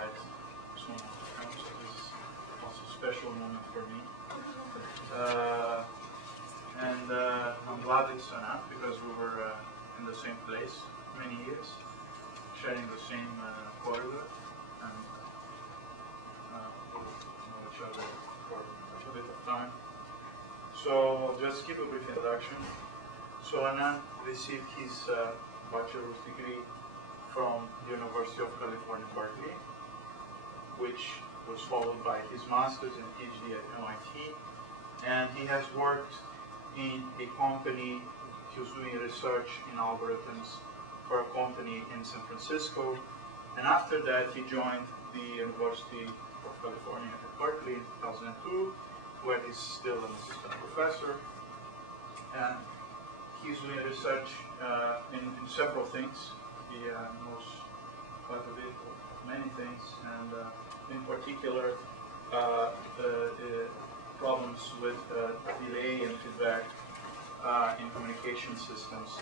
slide soon to come, so this is also a special moment for me. I'm glad it's Anant because we were in the same place many years, sharing the same corridor, and know each other for a bit of time. So just give a brief introduction. So Anant received his bachelor's degree from the University of California, Berkeley, which was followed by his master's and PhD at MIT. And he has worked in a company, he was doing research in algorithms for a company in San Francisco. And after that, he joined the University of California at Berkeley in 2002, where he's still an assistant professor. And he's doing research in several things. He knows quite a bit of many things, and in particular, problems with delay and feedback in communication systems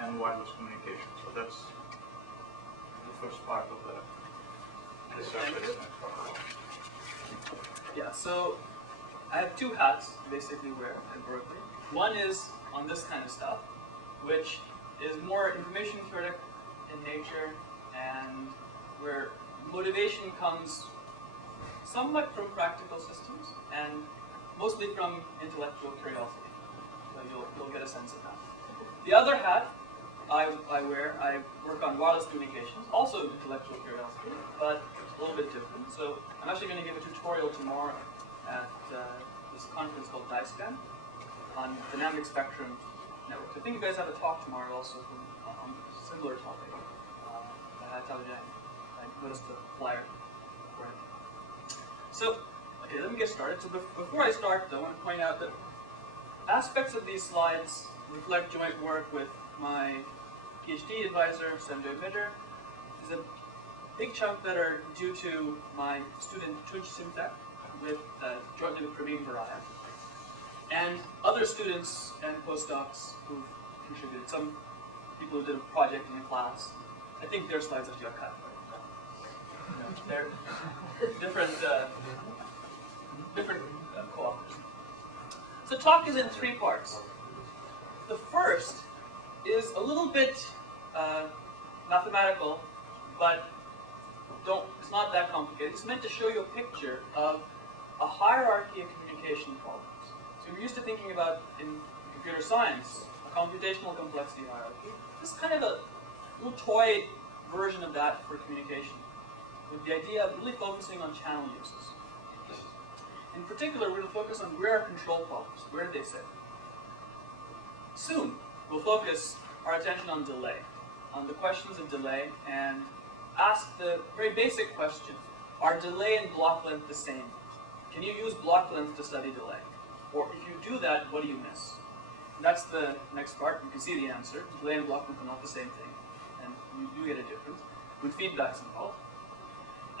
and wireless communication. So that's the first part of the research. Yeah, so I have two hats basically wear at Berkeley. One is on this kind of stuff, which is more information theoretic in nature, and where motivation comes somewhat from practical systems and mostly from intellectual curiosity. So you'll get a sense of that. The other hat I work on wireless communications, also intellectual curiosity, but a little bit different. So I'm actually going to give a tutorial tomorrow at this conference called DICECAN on dynamic spectrum networks. I think you guys have a talk tomorrow also on a similar topic. I noticed the flyer for it. So, okay, let me get started. So before I start, though, I want to point out that aspects of these slides reflect joint work with my PhD advisor, Sanjay Midder. There's a big chunk that are due to my student Tuj Simtek, jointly with Praveen Varaya, and other students and postdocs who've contributed. Some people who did a project in a class. I think their slides actually are cut. They're different co-authors. So talk is in three parts. The first is a little bit mathematical, but it's not that complicated. It's meant to show you a picture of a hierarchy of communication problems. So we're used to thinking about, in computer science, a computational complexity hierarchy. This is kind of a little toy version of that for communication, with the idea of really focusing on channel uses. In particular, we're going to focus on where are control problems. Where do they sit? Soon, we'll focus our attention on delay, on the questions of delay, and ask the very basic question, are delay and block length the same? Can you use block length to study delay? Or if you do that, what do you miss? And that's the next part. You can see the answer. Delay and block length are not the same thing, and you do get a difference with feedbacks involved.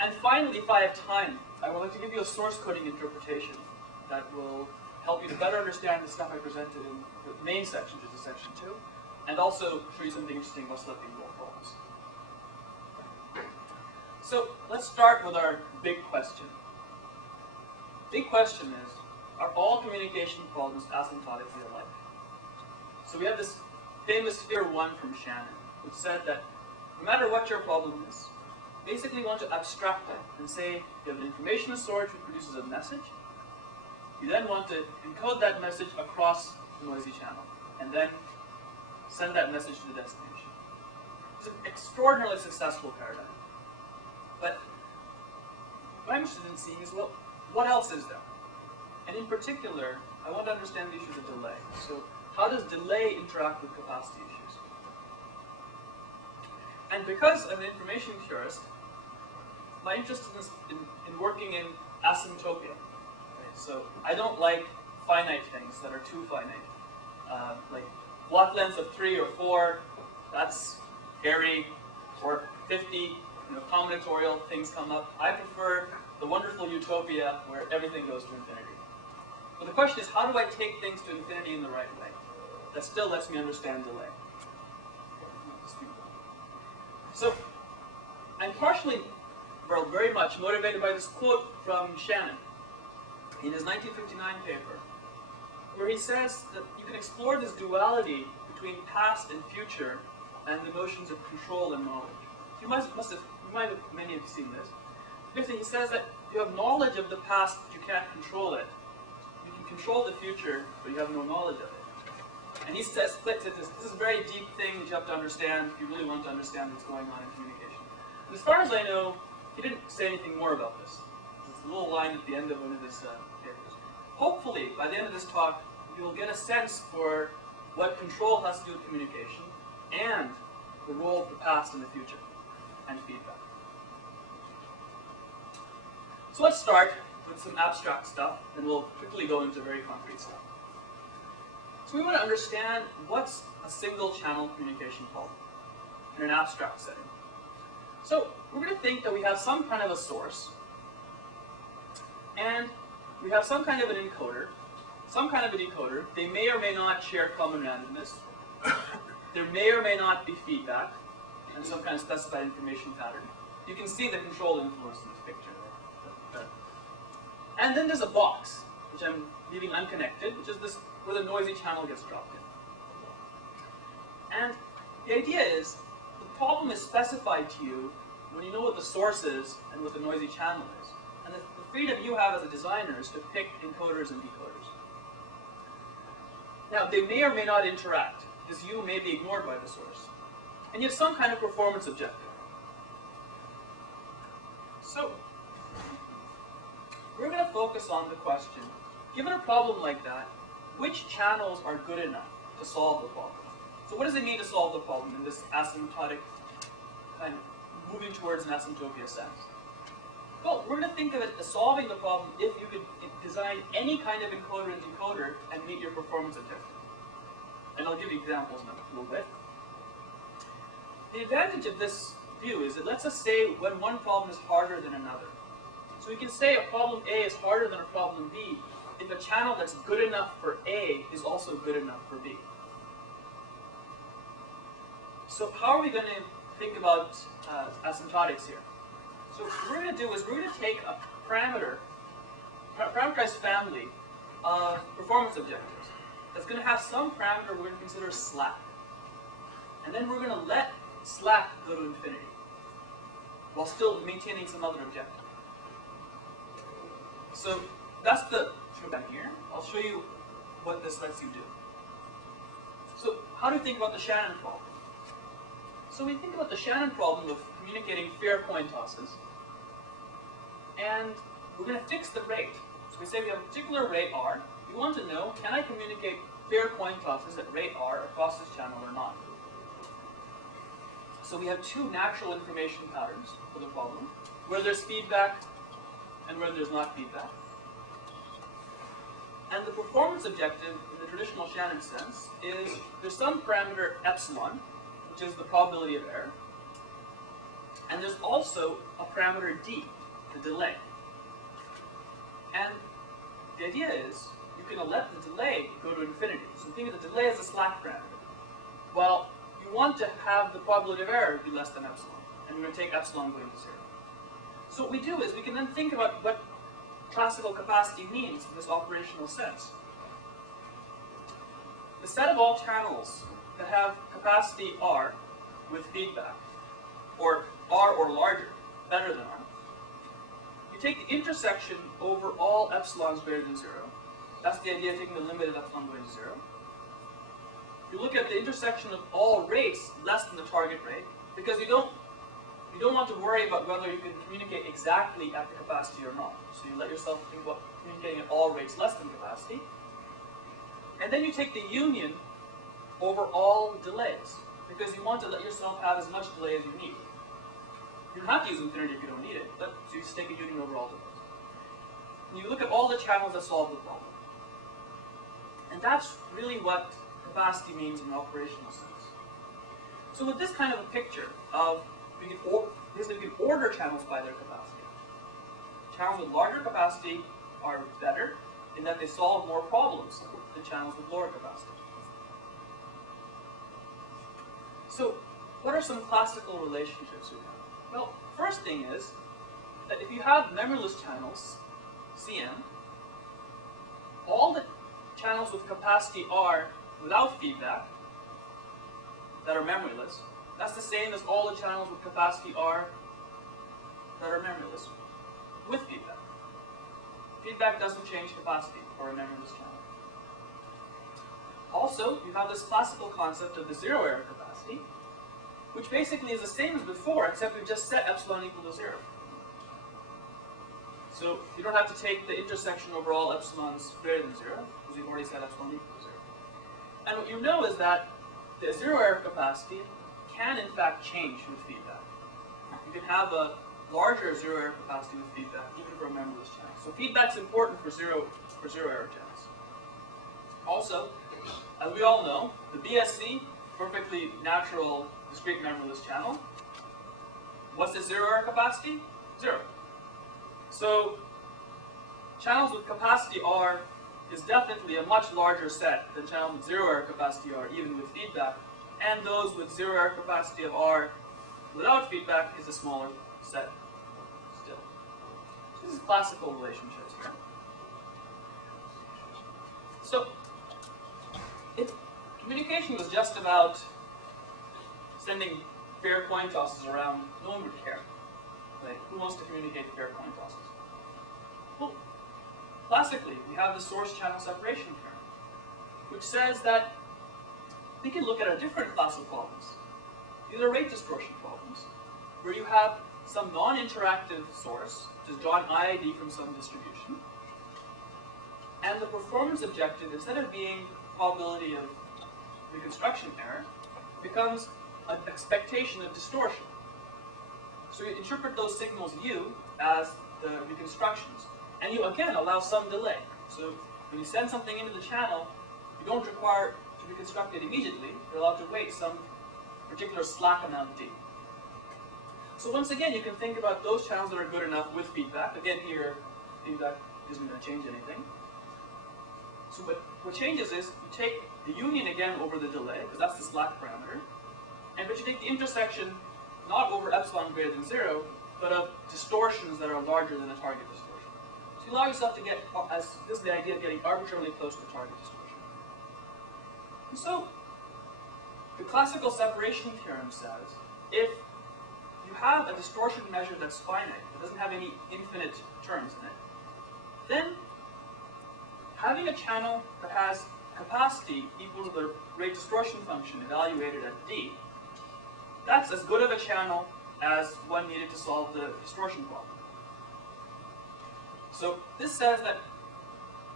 And finally, if I have time, I would like to give you a source coding interpretation that will help you to better understand the stuff I presented in the main section, which is section 2, and also show you something interesting about selecting role problems. So let's start with our big question. Big question is, are all communication problems asymptotically alike? So we have this famous sphere 1 from Shannon, which said that no matter what your problem is, basically you want to abstract it and say you have an information storage which produces a message. You then want to encode that message across the noisy channel and then send that message to the destination. It's an extraordinarily successful paradigm. But what I'm interested in seeing is, well, what else is there? And in particular, I want to understand the issues of delay. So how does delay interact with capacity issues? And because I'm an information theorist, my interest is in working in asymptopia. Right? So I don't like finite things that are too finite. Like block lengths of 3 or 4, that's hairy, or 50, combinatorial things come up. I prefer the wonderful utopia where everything goes to infinity. But the question is, how do I take things to infinity in the right way that still lets me understand delay? So I'm partially were very much motivated by this quote from Shannon in his 1959 paper, where he says that you can explore this duality between past and future and the notions of control and knowledge. Many of you seen this. Basically, he says that you have knowledge of the past, but you can't control it. You can control the future, but you have no knowledge of it. And he says, this is a very deep thing that you have to understand if you really want to understand what's going on in communication. And as far as I know, he didn't say anything more about this. There's a little line at the end of one of his papers. Hopefully, by the end of this talk, you'll get a sense for what control has to do with communication and the role of the past and the future and feedback. So let's start with some abstract stuff, and we'll quickly go into very concrete stuff. So we want to understand what's a single channel communication problem in an abstract setting. So we're going to think that we have some kind of a source, and we have some kind of an encoder, some kind of a decoder. They may or may not share common randomness. There may or may not be feedback and some kind of specified information pattern. You can see the control influence in this picture there. And then there's a box, which I'm leaving unconnected, which is this where the noisy channel gets dropped in. And the idea is, the problem is specified to you when you know what the source is and what the noisy channel is. And the freedom you have as a designer is to pick encoders and decoders. Now, they may or may not interact, because you may be ignored by the source. And you have some kind of performance objective. So, we're going to focus on the question, given a problem like that, which channels are good enough to solve the problem? So what does it mean to solve the problem in this asymptotic kind of moving towards an asymptopic sense? Well, we're going to think of it as solving the problem if you could design any kind of encoder and decoder and meet your performance objective. And I'll give you examples in a little bit. The advantage of this view is it lets us say when one problem is harder than another. So we can say a problem A is harder than a problem B if a channel that's good enough for A is also good enough for B. So how are we going to think about asymptotics here? So what we're going to do is we're going to take a parameterized family of performance objectives that's going to have some parameter we're going to consider slack. And then we're going to let slack go to infinity while still maintaining some other objective. So that's the down here. I'll show you what this lets you do. So how do we think about the Shannon problem? So we think about the Shannon problem of communicating fair coin tosses, and we're going to fix the rate. So we say we have a particular rate R. We want to know, can I communicate fair coin tosses at rate R across this channel or not? So we have two natural information patterns for the problem, where there's feedback and where there's not feedback. And the performance objective in the traditional Shannon sense is there's some parameter epsilon, which is the probability of error, and there's also a parameter d, the delay. And the idea is you can let the delay go to infinity. So think of the delay as a slack parameter. Well, you want to have the probability of error be less than epsilon, and we're going to take epsilon going to 0. So what we do is we can then think about what classical capacity means in this operational sense. The set of all channels that have capacity R with feedback, or R or larger, better than R, you take the intersection over all epsilons greater than 0. That's the idea of taking the limit of epsilon going to 0. You look at the intersection of all rates less than the target rate, because you don't want to worry about whether you can communicate exactly at the capacity or not. So you let yourself think about communicating at all rates less than capacity. And then you take the union over all delays, because you want to let yourself have as much delay as you need. You don't have to use infinity if you don't need it, but so you just take a union over all delays. And you look at all the channels that solve the problem. And that's really what capacity means in an operational sense. So with this kind of a picture of we can order channels by their capacity. Channels with larger capacity are better in that they solve more problems than channels with lower capacity. So what are some classical relationships we have? Well, first thing is, that if you have memoryless channels, Cn, all the channels with capacity R without feedback that are memoryless, that's the same as all the channels with capacity R that are memoryless with feedback. Feedback doesn't change capacity for a memoryless channel. Also, you have this classical concept of the zero error capacity, which basically is the same as before, except we've just set epsilon equal to 0. So you don't have to take the intersection over all epsilons greater than 0, because we've already set epsilon equal to 0. And what you know is that the zero error capacity can in fact change with feedback. You can have a larger zero error capacity with feedback, even for a memoryless channel. So feedback's important for zero error channels. Also, as we all know, the BSC, perfectly natural discrete memoryless channel, what's the zero error capacity? 0. So channels with capacity R is definitely a much larger set than channels with zero error capacity R, even with feedback, and those with zero error capacity of R without feedback is a smaller set still. This is classical relationships here. So if communication was just about sending fair coin tosses around, no one would care. Right? Who wants to communicate fair coin tosses? Well, classically, we have the source channel separation theorem, which says that we can look at a different class of problems. These are rate distortion problems, where you have some non-interactive source, which is drawing IID from some distribution, and the performance objective, instead of being probability of reconstruction error, becomes an expectation of distortion. So you interpret those signals U as the reconstructions, and you again allow some delay. So when you send something into the channel, you don't require to reconstruct it immediately. You're allowed to wait some particular slack amount D. So once again, you can think about those channels that are good enough with feedback. Again, here, feedback isn't going to change anything. So what changes is you take the union again over the delay, because that's the slack parameter, but you take the intersection not over epsilon greater than 0, but of distortions that are larger than the target distortion. So you allow yourself to get, this is the idea of getting arbitrarily close to target distortion. And so the classical separation theorem says if you have a distortion measure that's finite, that doesn't have any infinite terms in it, then having a channel that has capacity equal to the rate distortion function evaluated at D, that's as good of a channel as one needed to solve the distortion problem. So this says that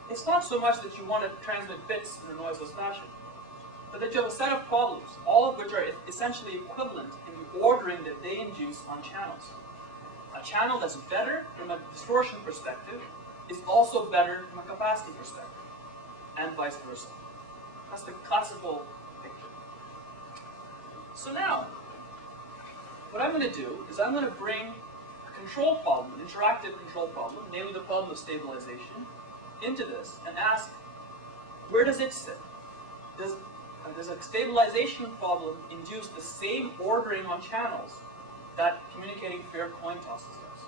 it's not so much that you want to transmit bits in a noiseless fashion, but that you have a set of problems, all of which are essentially equivalent in the ordering that they induce on channels. A channel that's better from a distortion perspective is also better from a capacity perspective, and vice versa. That's the classical picture. So now, what I'm going to do is I'm going to bring a control problem, an interactive control problem, namely the problem of stabilization, into this and ask, where does it sit? Does a stabilization problem induce the same ordering on channels that communicating fair coin tosses does,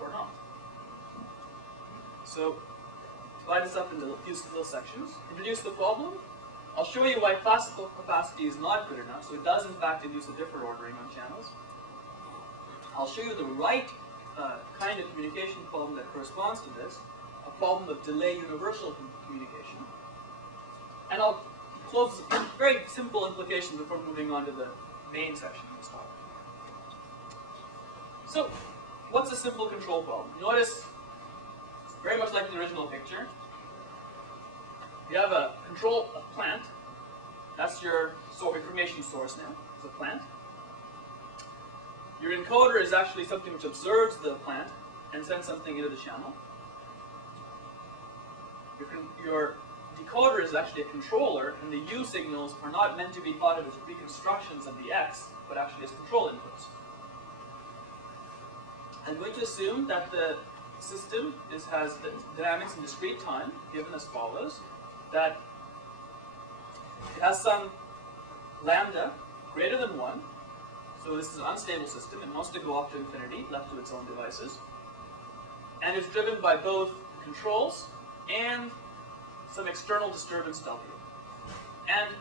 or not? So, divide this up into a few little sections. Introduce the problem. I'll show you why classical capacity is not good enough, so it does in fact induce a different ordering on channels. I'll show you the right kind of communication problem that corresponds to this, a problem of delay universal communication. And I'll close with very simple implications before moving on to the main section of this topic. So, what's a simple control problem? Notice, it's very much like the original picture. You have a plant. That's your information source now, it's a plant. Your encoder is actually something which observes the plant and sends something into the channel. Your decoder is actually a controller, and the U signals are not meant to be thought of as reconstructions of the X, but actually as control inputs. I'm going to assume that the system has the dynamics in discrete time, given as follows, that it has some lambda greater than 1, so this is an unstable system, it wants to go up to infinity, left to its own devices. and is driven by both controls and some external disturbance W. And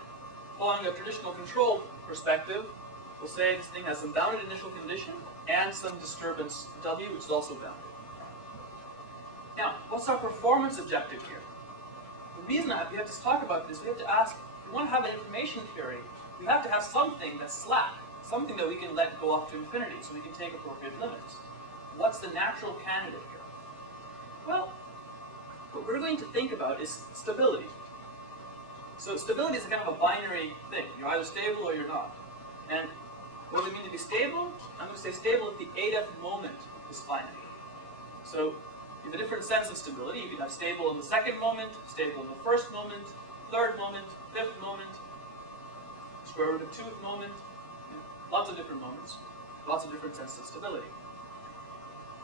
following a traditional control perspective, we'll say this thing has some bounded initial condition and some disturbance W, which is also bounded. Now, what's our performance objective here? The reason we have to talk about this, we have to ask, if we want to have an information theory, we have to have something that's slack, something that we can let go off to infinity so we can take appropriate limits. What's the natural candidate here? Well, what we're going to think about is stability. So stability is kind of a binary thing. You're either stable or you're not. And what does it mean to be stable? I'm going to say stable if the ADEF moment is finite. So you have a different sense of stability. You can have stable in the second moment, stable in the first moment, third moment, fifth moment, square root of 2th moment, lots of different moments, lots of different senses of stability.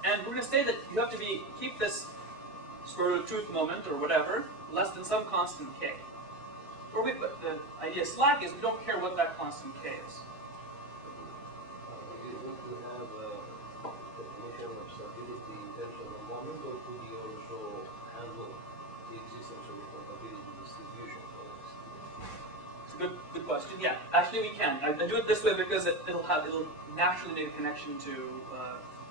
And we're going to say that you have to keep this square root of 2th moment or whatever less than some constant k. But the idea of slack is we don't care what that constant k is. You need to have a definition of stability in terms of a moment, or could you also handle the existence of a probability distribution? It's a good question. Yeah, actually we can. I do it this way because it'll naturally make a connection to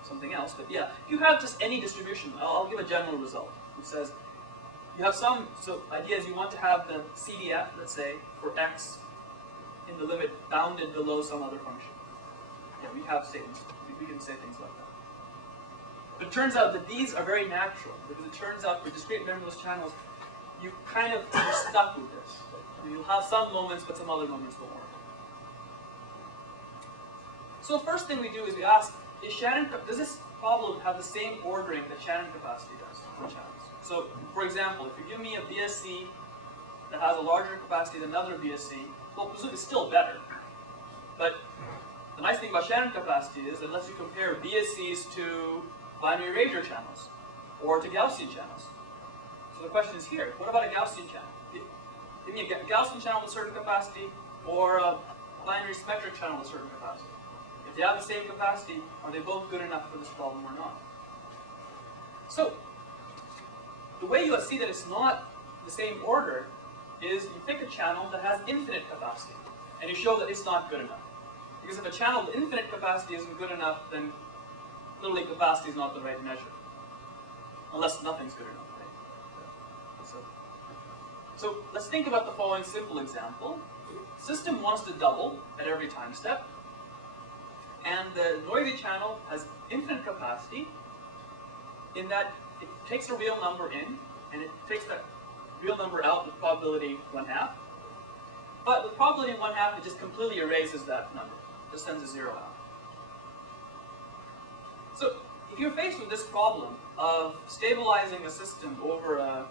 something else. But yeah, if you have just any distribution, I'll give a general result, which says you have so idea is you want to have the CDF, let's say, for x in the limit bounded below some other function. Yeah, we have statements. We can say things like that. But it turns out that these are very natural, because it turns out for discrete measureless channels, you're stuck with this. You'll have some moments, but some other moments won't work. So the first thing we do is we ask, does this problem have the same ordering that Shannon capacity does for channels? So, for example, if you give me a BSC that has a larger capacity than another BSC, well, it's still better. But the nice thing about Shannon capacity is it lets you compare BSCs to binary erasure channels or to Gaussian channels. So the question is here, what about a Gaussian channel? Give me a Gaussian channel with a certain capacity or a binary symmetric channel with a certain capacity. If they have the same capacity, are they both good enough for this problem or not? So, the way you see that it's not the same order is you pick a channel that has infinite capacity, and you show that it's not good enough. Because if a channel with infinite capacity isn't good enough, then literally capacity is not the right measure. Unless nothing's good enough, right? So let's think about the following simple example. System wants to double at every time step, and the noisy channel has infinite capacity in that it takes a real number in, and it takes that real number out with probability 1/2. But with probability 1/2, it just completely erases that number. Just sends a 0 out. So if you're faced with this problem of stabilizing a system over a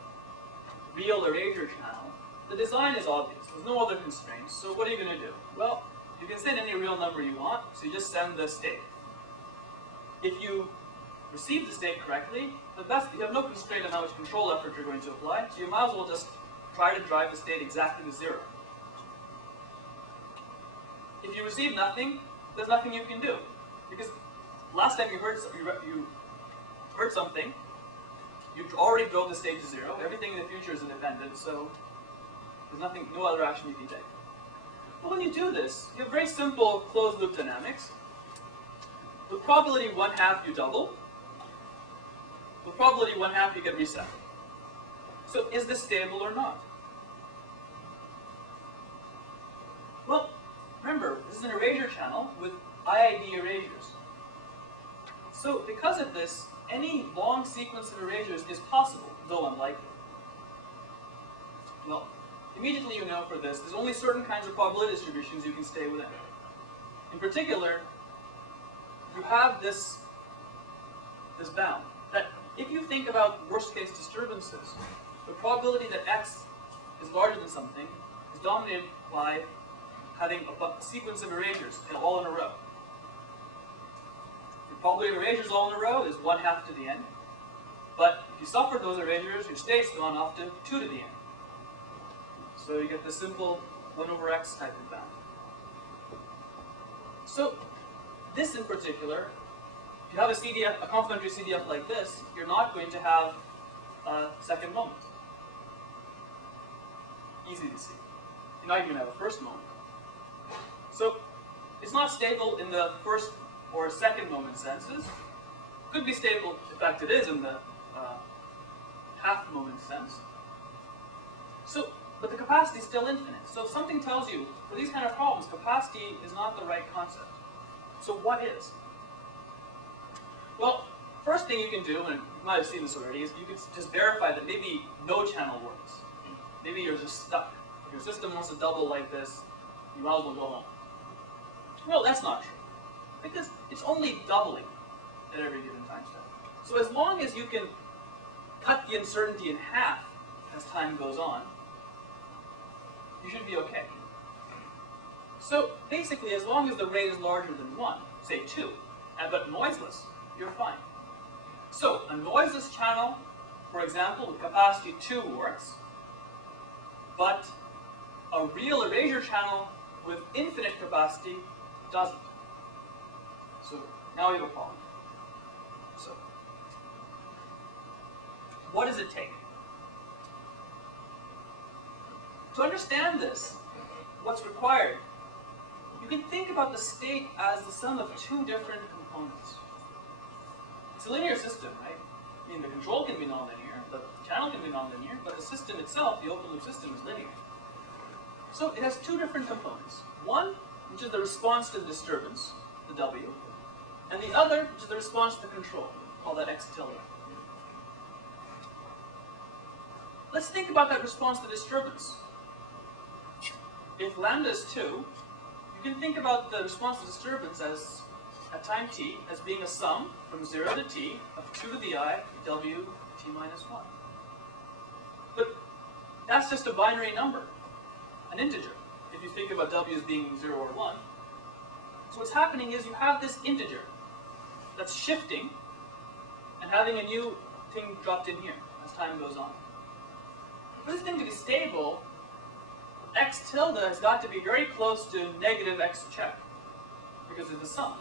real erasure channel, the design is obvious. There's no other constraints. So what are you going to do? Well, you can send any real number you want, so you just send the state. If you receive the state correctly, you have no constraint on how much control effort you're going to apply, so you might as well just try to drive the state exactly to 0. If you receive nothing, there's nothing you can do. Because last time you heard something, you already drove the state to 0. Everything in the future is independent, so there's no other action you can take. But when you do this, you have very simple closed loop dynamics. With probability 1/2, you double. With probability 1/2, you get reset. So is this stable or not? Well, remember, this is an erasure channel with IID erasures. So because of this, any long sequence of erasures is possible, though unlikely. Well, immediately you know for this, there's only certain kinds of probability distributions you can stay within. In particular, you have this bound, that if you think about worst case disturbances, the probability that x is larger than something is dominated by having a sequence of erasures all in a row. The probability of erasures all in a row is 1/2 to the n. But if you suffer those erasures, your state's gone off to 2 to the n. So you get the simple 1/x type of bound. So this in particular, if you have a CDF, a complementary CDF like this, you're not going to have a second moment. Easy to see. You're not even going to have a first moment. So it's not stable in the first or second moment senses. Could be stable, in fact it is in the half moment sense. So, but the capacity is still infinite. So something tells you, for these kind of problems, capacity is not the right concept. So what is? Well, first thing you can do, and you might have seen this already, is you can just verify that maybe no channel works. Maybe you're just stuck. If your system wants to double like this, you might as well go home. Well, that's not true, because it's only doubling at every given time step. So as long as you can cut the uncertainty in half as time goes on, you should be okay. So basically, as long as the rate is larger than 1, say 2, but noiseless, you're fine. So a noiseless channel, for example, with capacity 2 works, but a real erasure channel with infinite capacity doesn't. So now we have a problem. So what does it take? To understand this, what's required, you can think about the state as the sum of two different components. It's a linear system, right? I mean, the control can be nonlinear, the channel can be nonlinear, but the system itself, the open loop system, is linear. So it has two different components. One, which is the response to the disturbance, the W, and the other, which is the response to the control, call that X tilde. Let's think about that response to disturbance. If lambda is 2, you can think about the response to disturbance as, at time t, as being a sum from 0 to t of 2 to the I W t minus 1. But that's just a binary number, an integer, if you think about W as being 0 or 1. So what's happening is you have this integer that's shifting and having a new thing dropped in here as time goes on. For this thing to be stable, X tilde has got to be very close to negative X check because of the sum.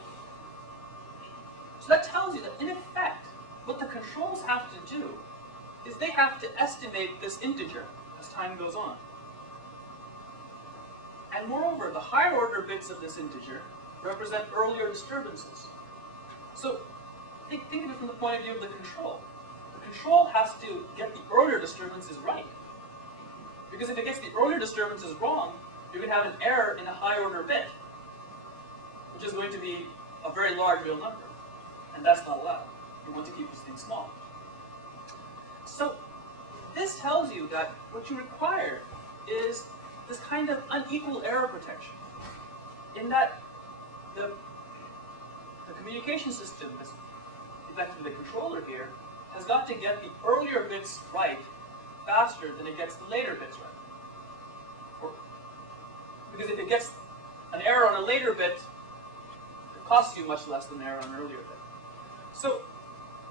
So that tells you that, in effect, what the controls have to do is they have to estimate this integer as time goes on. And moreover, the higher order bits of this integer represent earlier disturbances. So think of it from the point of view of the control. The control has to get the earlier disturbances right. Because if it gets the earlier disturbances wrong, you're going to have an error in a high order bit, which is going to be a very large real number. And that's not allowed. You want to keep this thing small. So this tells you that what you require is this kind of unequal error protection, in that the communication system, effectively the controller here, has got to get the earlier bits right faster than it gets the later bits right. Because if it gets an error on a later bit, it costs you much less than an error on an earlier bit. So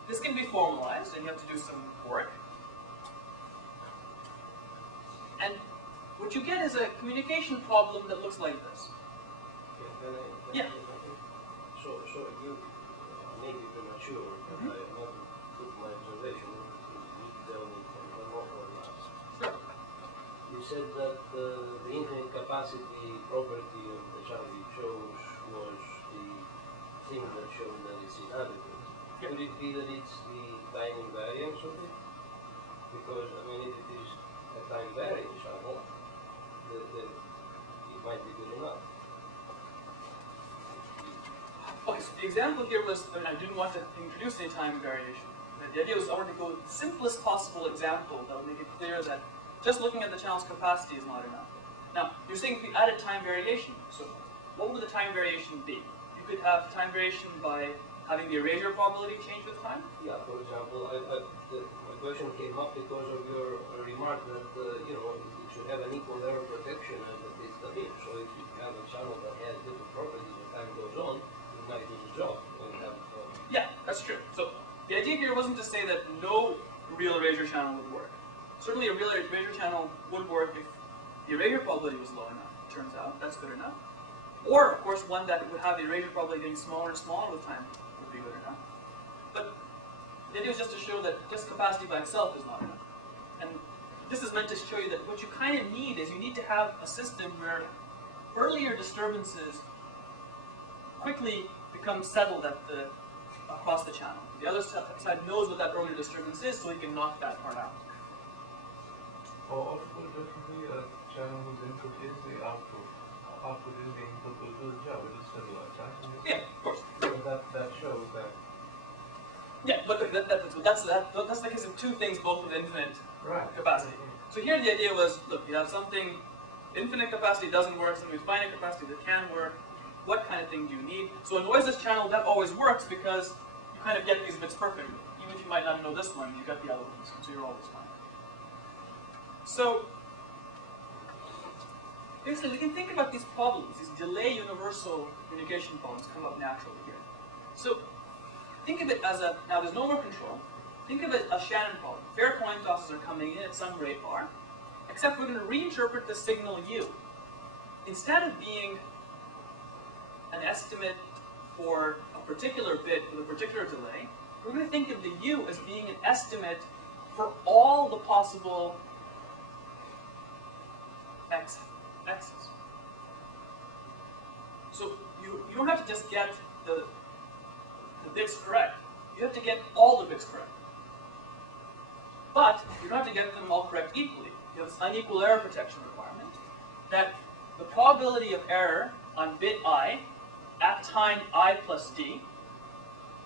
this can be formalized, and you have to do some work. And what you get is a communication problem that looks like this. Yeah. So you may be premature, but I have not put my observation. You tell me if I'm wrong or not. Sure. You said that the infinite capacity property of the channel you chose was the thing that showed that it's inadequate. Yeah. Could it be that it's the time invariance of it? Because, I mean, if it is a time variant channel, it might be good enough. Okay, so the example here was, I didn't want to introduce any time variation. The idea was I wanted to go with the simplest possible example that would make it clear that just looking at the channel's capacity is not enough. Now, you're saying if we added time variation, so what would the time variation be? You could have time variation by having the erasure probability change with time? Yeah, for example, my question came up because of your remark that, it should have an equal error protection as the bits come in. So if you have a channel that has different properties as time goes on, it might do the job. Yeah, that's true. So the idea here wasn't to say that no real erasure channel would work. Certainly a real erasure channel would work if the erasure probability was low enough. It turns out that's good enough. Or, of course, one that would have the erasure probability getting smaller and smaller with time would be good enough. idea is just to show that just capacity by itself is not enough. And this is meant to show you that what you kind of need is you need to have a system where earlier disturbances quickly become settled across the channel. The other side knows what that earlier disturbance is, so he can knock that part out. Or definitely a channel whose input is the output. Output is the input will do the job. It is still attacking it. Yeah, of course. So that shows that. Yeah, but that's the case of two things, both with infinite capacity. So here the idea was, look, you have something, infinite capacity doesn't work, something with finite capacity that can work. What kind of thing do you need? So a noiseless channel, that always works because you kind of get these bits perfectly. Even if you might not know this one, you get the other ones, so you're always fine. So basically, we can think about these problems, these delay universal communication problems come up naturally here. So think of it as now there's no more control. Think of it as a Shannon problem. Fair coin tosses are coming in at some rate r, except we're going to reinterpret the signal u. Instead of being an estimate for a particular bit with a particular delay, we're going to think of the u as being an estimate for all the possible x's. So you don't have to just get the bits correct. You have to get all the bits correct. But you don't have to get them all correct equally. You have this unequal error protection requirement that the probability of error on bit I at time I plus d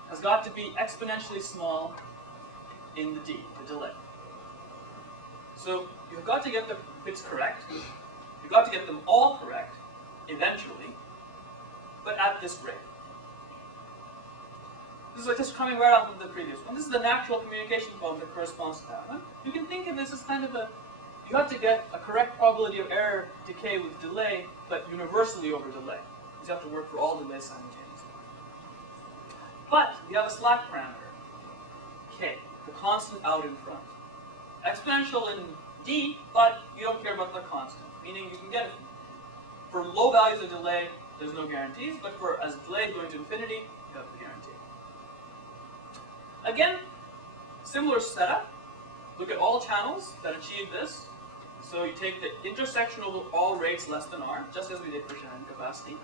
has got to be exponentially small in the d, the delay. So you've got to get the bits correct. You've got to get them all correct eventually, but at this rate. This is like just coming right off of the previous one. This is the natural communication problem that corresponds to that one. You can think of this as kind of you have to get a correct probability of error decay with delay, but universally over delay. You have to work for all delays simultaneously. But you have a slack parameter, k, the constant out in front. Exponential in d, but you don't care about the constant, meaning you can get it. For low values of delay, there's no guarantees, but for as delay going to infinity, you have the guarantee. Again, similar setup. Look at all channels that achieve this. So you take the intersection over all rates less than r, just as we did for Shannon capacity.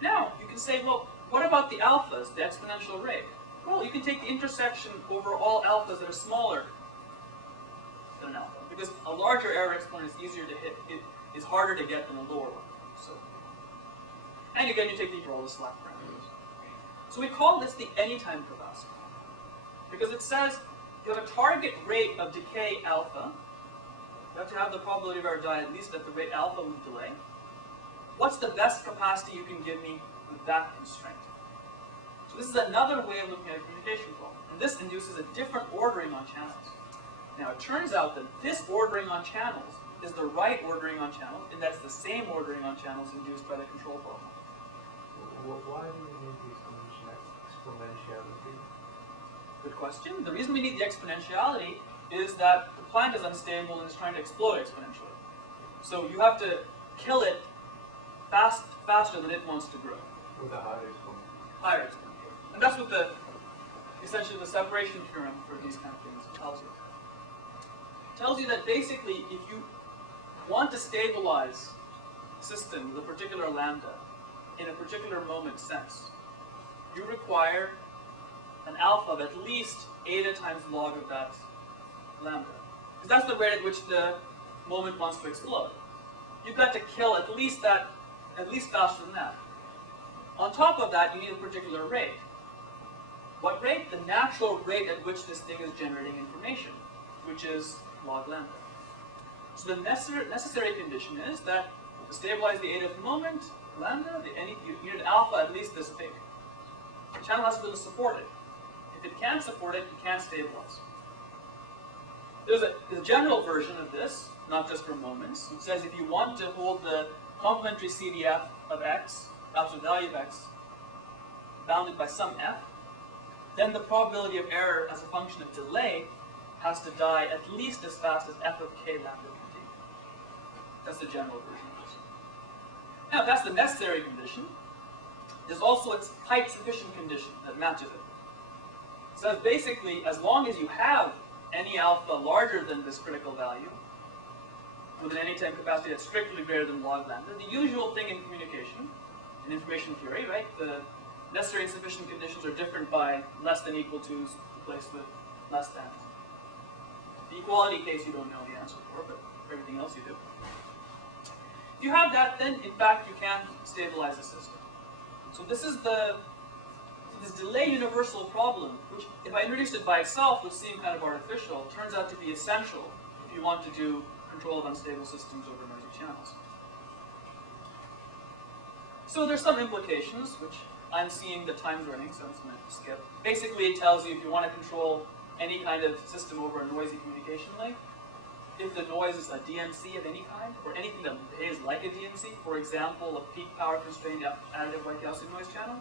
Now, you can say, well, what about the alphas, the exponential rate? Well, you can take the intersection over all alphas that are smaller than an alpha, because a larger error exponent is easier to hit, it is harder to get than a lower one. So, and again, you take the for all the slack parameters. So we call this the anytime capacity, because it says you have a target rate of decay alpha. You have to have the probability of error die at least at the rate alpha with delay. What's the best capacity you can give me with that constraint? So this is another way of looking at a communication problem. And this induces a different ordering on channels. Now it turns out that this ordering on channels is the right ordering on channels, and that's the same ordering on channels induced by the control problem. Why do we need the exponentiality? Good question. The reason we need the exponentiality is that the plant is unstable and is trying to explode exponentially. So you have to kill it faster than it wants to grow. With a higher exponent. Higher exponent. And that's what essentially the separation theorem for these kind of things tells you. It tells you that basically if you want to stabilize a system with a particular lambda in a particular moment sense, you require an alpha of at least eta times log of that lambda. Because that's the rate at which the moment wants to explode. You've got to kill at least faster than that. On top of that, you need a particular rate. What rate? The natural rate at which this thing is generating information, which is log lambda. So the necessary condition is that to stabilize the eth moment, lambda, you need an alpha at least this big. The channel has to be able to support it. If it can't support it, you can't stabilize. There's a general version of this, not just for moments, which says if you want to hold the complementary CDF of x, absolute value of x, bounded by some f, then the probability of error as a function of delay has to die at least as fast as f of k lambda dt. That's the general version of this. Now, if that's the necessary condition, there's also a tight sufficient condition that matches it. So that's basically, as long as you have any alpha larger than this critical value, with an anytime capacity that's strictly greater than log lambda, the usual thing in communication, in information theory, right? The necessary and sufficient conditions are different by less than equal to replaced with less than. The equality case you don't know the answer for, but for everything else you do. If you have that, then in fact you can stabilize the system. So this is this delay universal problem, which if I introduced it by itself would seem kind of artificial, turns out to be essential if you want to do control of unstable systems over noisy channels. So there's some implications, which I'm seeing the time's running, so I'm just going to skip. Basically it tells you if you want to control any kind of system over a noisy communication link, if the noise is a DMC of any kind, or anything that behaves like a DMC, for example, a peak power constrained additive white Gaussian noise channel,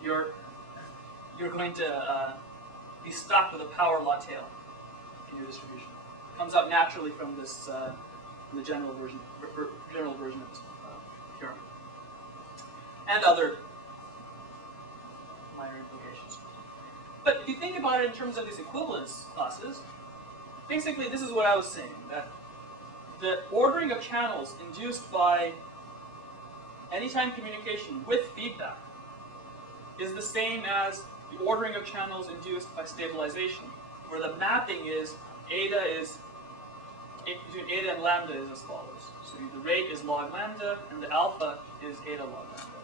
you're going to be stuck with a power law tail in your distribution. It comes out naturally from this from the general version of this theorem, and other minor implications. But if you think about it in terms of these equivalence classes, basically this is what I was saying, that the ordering of channels induced by anytime communication with feedback is the same as the ordering of channels induced by stabilization, where the mapping is eta is between eta and lambda is as follows. So the rate is log lambda and the alpha is eta log lambda.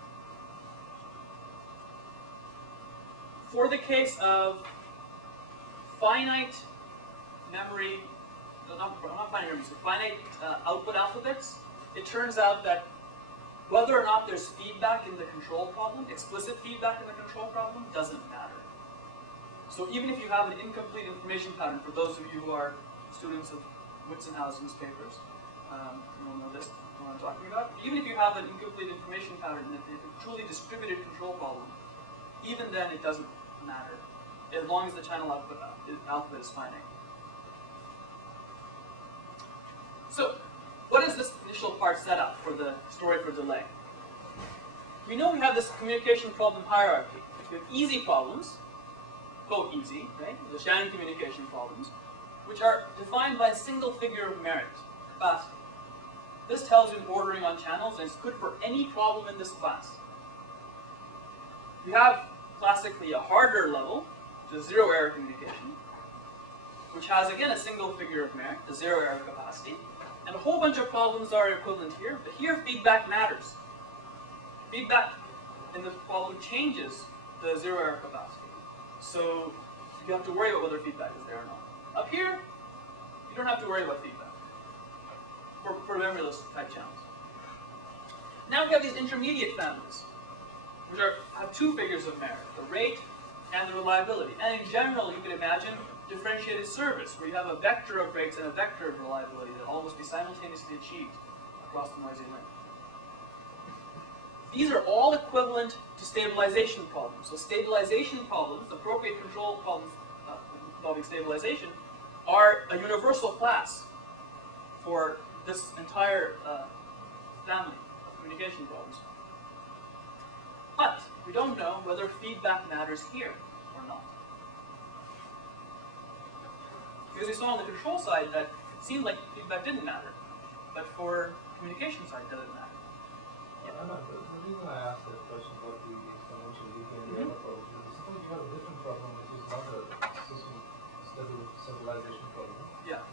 For the case of finite memory, not finite memory, so finite output alpha bits, it turns out that whether or not there's feedback in the control problem, explicit feedback in the control problem, doesn't matter. So even if you have an incomplete information pattern, for those of you who are students of Witzenhausen's papers, you'll know this, what I'm talking about. Even if you have an incomplete information pattern in a truly distributed control problem, even then it doesn't matter, as long as the channel output is finite. So, what is this initial part set up for the story for delay? We know we have this communication problem hierarchy. We have easy problems, quote easy, right? The Shannon communication problems, which are defined by a single figure of merit, capacity. This tells you ordering on channels, and it's good for any problem in this class. We have classically a harder level, the zero error communication, which has again a single figure of merit, the zero error capacity, and a whole bunch of problems are equivalent here, but here feedback matters. Feedback in the problem changes the zero error capacity. So you have to worry about whether feedback is there or not. Up here, you don't have to worry about feedback for memoryless type channels. Now we have these intermediate families, which have two figures of merit, the rate and the reliability. And in general, you can imagine differentiated service, where you have a vector of rates and a vector of reliability that all must be simultaneously achieved across the noisy link. These are all equivalent to stabilization problems. So stabilization problems, appropriate control problems involving stabilization, are a universal class for this entire family of communication problems. But we don't know whether feedback matters here or not. Because we saw on the control side that it seemed like feedback didn't matter, but for communication side, it doesn't matter. Yeah. The reason I asked that question about the exponential decay and the other problem is suppose you have a different problem which is not a system stabilization problem. Yeah.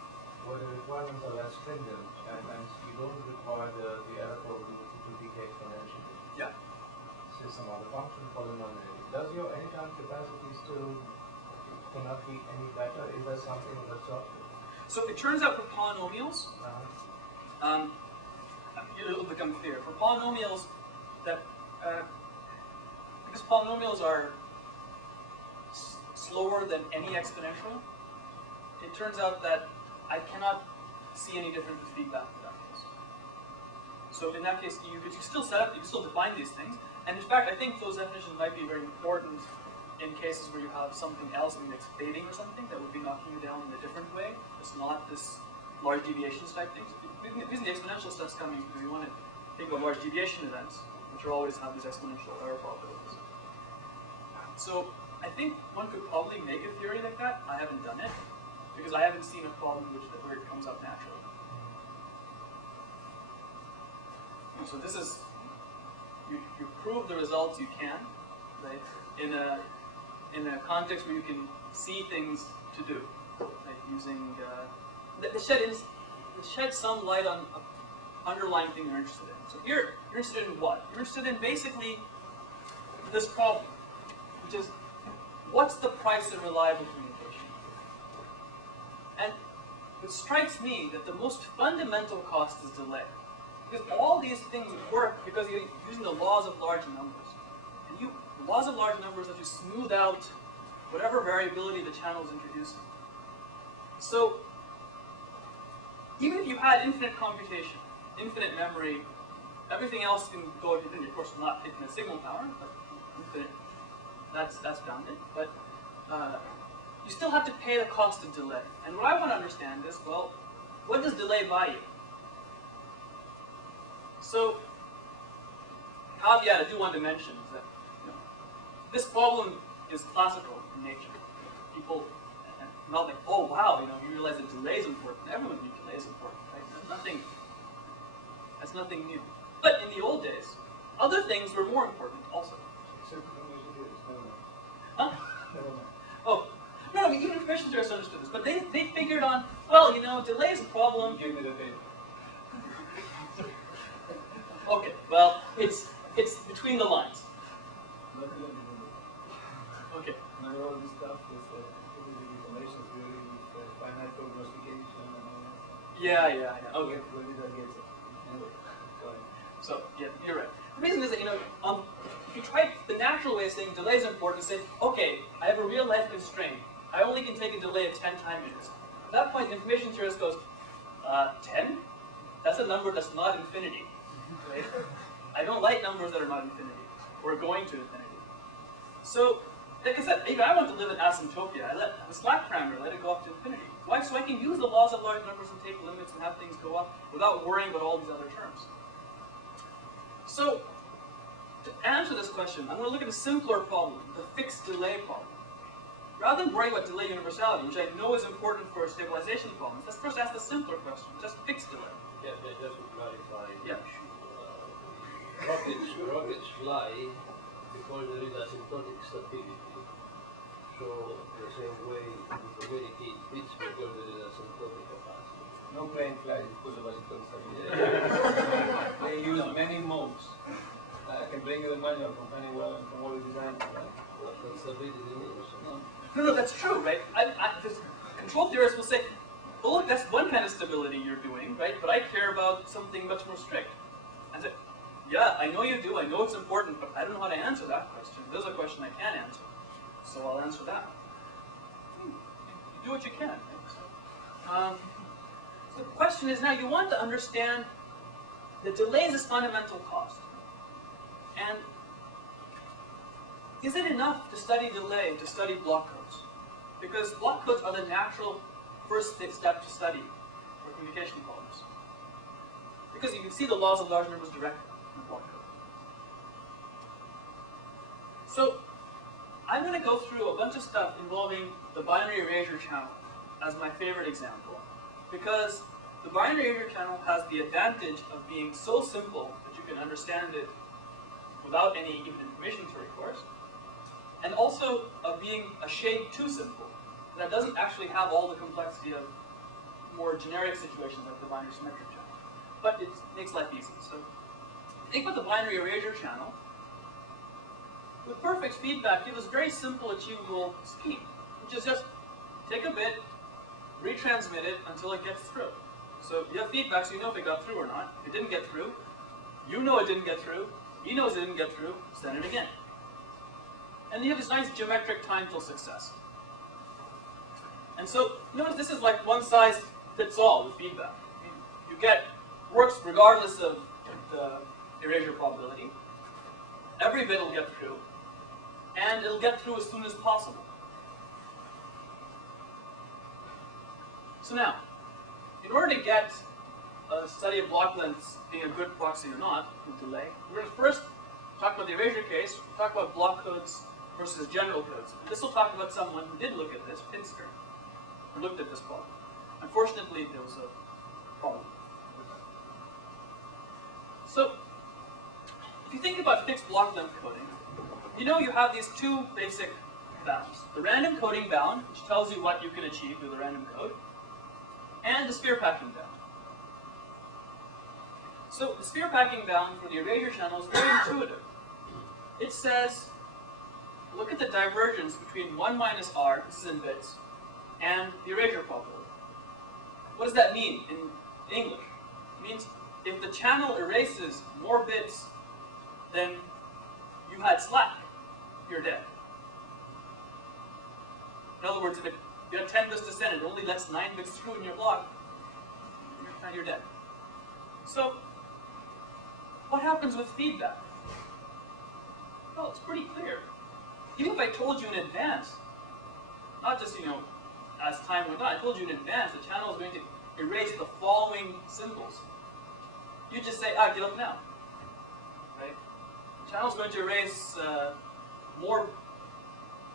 Where the requirements are less stringent and you don't require the error probability to decay exponentially. Yeah. Say some other function polynomial. Does your anytime capacity still cannot be any better? Is there something of that sort? So it turns out for polynomials, it'll become clear. For polynomials, that because polynomials are slower than any exponential, it turns out that I cannot see any difference with feedback in that case. So in that case, you could still set up, you can still define these things. And in fact, I think those definitions might be very important in cases where you have something else, maybe it's fading or something, that would be knocking you down in a different way. It's not this large deviations type things. The reason the exponential stuff's coming is because we want to think about large deviation events, which will always have these exponential error probabilities. So I think one could probably make a theory like that. I haven't done it, because I haven't seen a problem where it comes up naturally. So this is, you prove the results you can, right, in a context where you can see things to do, right, using, that shed some light on an underlying thing you're interested in. So here, you're interested in what? You're interested in basically this problem, which is, what's the price of reliable communication? And it strikes me that the most fundamental cost is delay. Because all these things work because you're using the laws of large numbers. And the laws of large numbers let you smooth out whatever variability the channel is introducing. So even if you had infinite computation, infinite memory, everything else can go to infinity. Of course, not infinite signal power, but infinite. That's bounded. But you still have to pay the cost of delay. And what I want to understand is, well, what does delay buy you? So, caveat I do want to mention is that this problem is classical in nature. People, not like, oh wow, you realize that delay is important. Everyone knew delay is important, right? That's nothing new. But in the old days, other things were more important also. Huh? Oh, no, I mean, even information theorists understood this, but they figured on, well, delay is a problem. Give me the data. Okay, well, it's between the lines. Okay. Remember all this stuff with information theory, with finite prognostication and all that stuff? Yeah. Okay. Where did I get it? Anyway, go ahead. So, yeah, you're right. The reason is that, if you try the natural way of saying delay is important, say, okay, I have a real life constraint. I only can take a delay of 10 time units. At that point, the information theorist goes, 10? That's a number that's not infinity. Right? I don't like numbers that are not infinity, or going to infinity. So, like I said, I want to live in asymptopia. I let the slack parameter, let it go up to infinity. Why? So I can use the laws of large numbers and take limits and have things go up without worrying about all these other terms. So, to answer this question, I'm going to look at a simpler problem, the fixed delay problem. Rather than worry about delay universality, which I know is important for stabilization problems, let's first ask the simpler question, just fixed delay. Yeah, just to clarify the Yeah. issue, rockets fly because there is asymptotic stability. So the same way the velocity fits because there is asymptotic capacity. No plane flies because of asymptotic stability. They use many modes. I can bring you the manual from Honeywell and from all the design. What stability means? No, that's true, right? This control theorists will say, well, look, that's one kind of stability you're doing, right? But I care about something much more strict. And I say, yeah, I know you do, I know it's important, but I don't know how to answer that question. There's a question I can answer, so I'll answer that. You do what you can. Right? So the question is now, you want to understand that delay is this fundamental cost. And is it enough to study delay to study block codes? Because block codes are the natural first step to study for communication problems. Because you can see the laws of large numbers directly in the block code. So I'm going to go through a bunch of stuff involving the binary erasure channel as my favorite example. Because the binary erasure channel has the advantage of being so simple that you can understand it without any even information theory course, and also of being a shade too simple. That doesn't actually have all the complexity of more generic situations like the binary symmetric channel. But it makes life easy. So think about the binary erasure channel. With perfect feedback, you have this very simple achievable scheme, which is just take a bit, retransmit it until it gets through. So you have feedback, so you know if it got through or not. If it didn't get through, you know it didn't get through, he knows it didn't get through, send it again. And you have this nice geometric time till success. And so, notice this is like one size fits all with feedback. You get, works regardless of the erasure probability. Every bit will get through. And it'll get through as soon as possible. So now, in order to get a study of block lengths being a good proxy or not, with delay, we're going to first talk about the erasure case, talk about block codes versus general codes. This will talk about someone who did look at this, Pinsker, who looked at this problem. Unfortunately, there was a problem with that. So, if you think about fixed block length coding, you know you have these two basic bounds. The random coding bound, which tells you what you can achieve with a random code, and the sphere packing bound. So the sphere packing bound for the erasure channel is very intuitive. It says, look at the divergence between 1 minus r, this is in bits, and the erasure probability. What does that mean in English? It means if the channel erases more bits than you had slack, you're dead. In other words, if you have 10 bits to send, it only lets 9 bits through in your block, you're dead. So, what happens with feedback? Well, it's pretty clear. Even if I told you in advance, not just, as time went on, I told you in advance the channel is going to erase the following symbols. You just say, get up now. Right? The channel is going to erase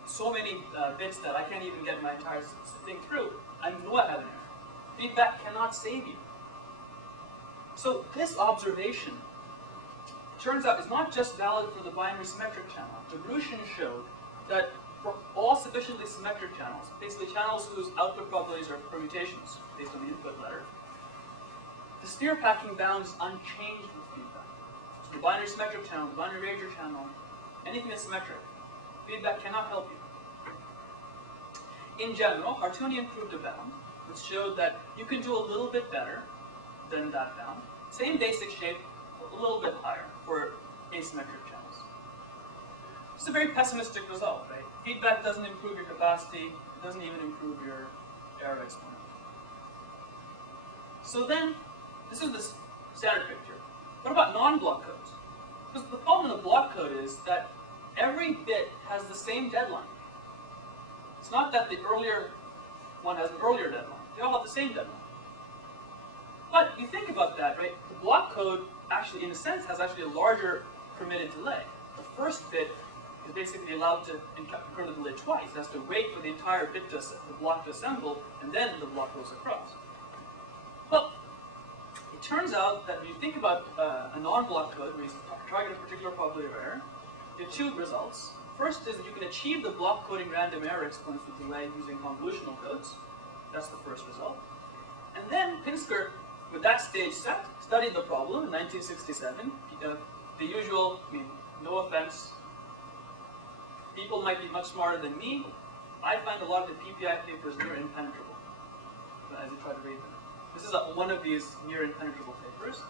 so many bits that I can't even get my entire thing through. I know I have an error. Feedback cannot save you. So this observation turns out is not just valid for the binary symmetric channel. Grushin showed that for all sufficiently symmetric channels, basically channels whose output probabilities are permutations based on the input letter, the sphere packing bound is unchanged with feedback. So the binary symmetric channel, the binary erasure channel, anything that's symmetric, feedback cannot help you. In general, Hartunian proved a bound, which showed that you can do a little bit better than that bound. Same basic shape, a little bit higher for asymmetric channels. It's a very pessimistic result, right? Feedback doesn't improve your capacity, it doesn't even improve your error exponent. So then, this is the standard picture. What about non-block codes? Because the problem in the block code is that every bit has the same deadline. It's not that the earlier one has an earlier deadline. They all have the same deadline. But you think about that, right? The block code actually, in a sense, has actually a larger permitted delay. The first bit is basically allowed to incur the delay twice. It has to wait for the entire bit the block to assemble, and then the block goes across. Well, it turns out that when you think about a non-block code, where you target a particular probability of error, you have two results. First is that you can achieve the block coding random error exponents with delay using convolutional codes. That's the first result. And then Pinsker, with that stage set, studied the problem in 1967. The usual, no offense, people might be much smarter than me. I find a lot of the PPI papers near impenetrable as you try to read them. This is one of these near impenetrable papers.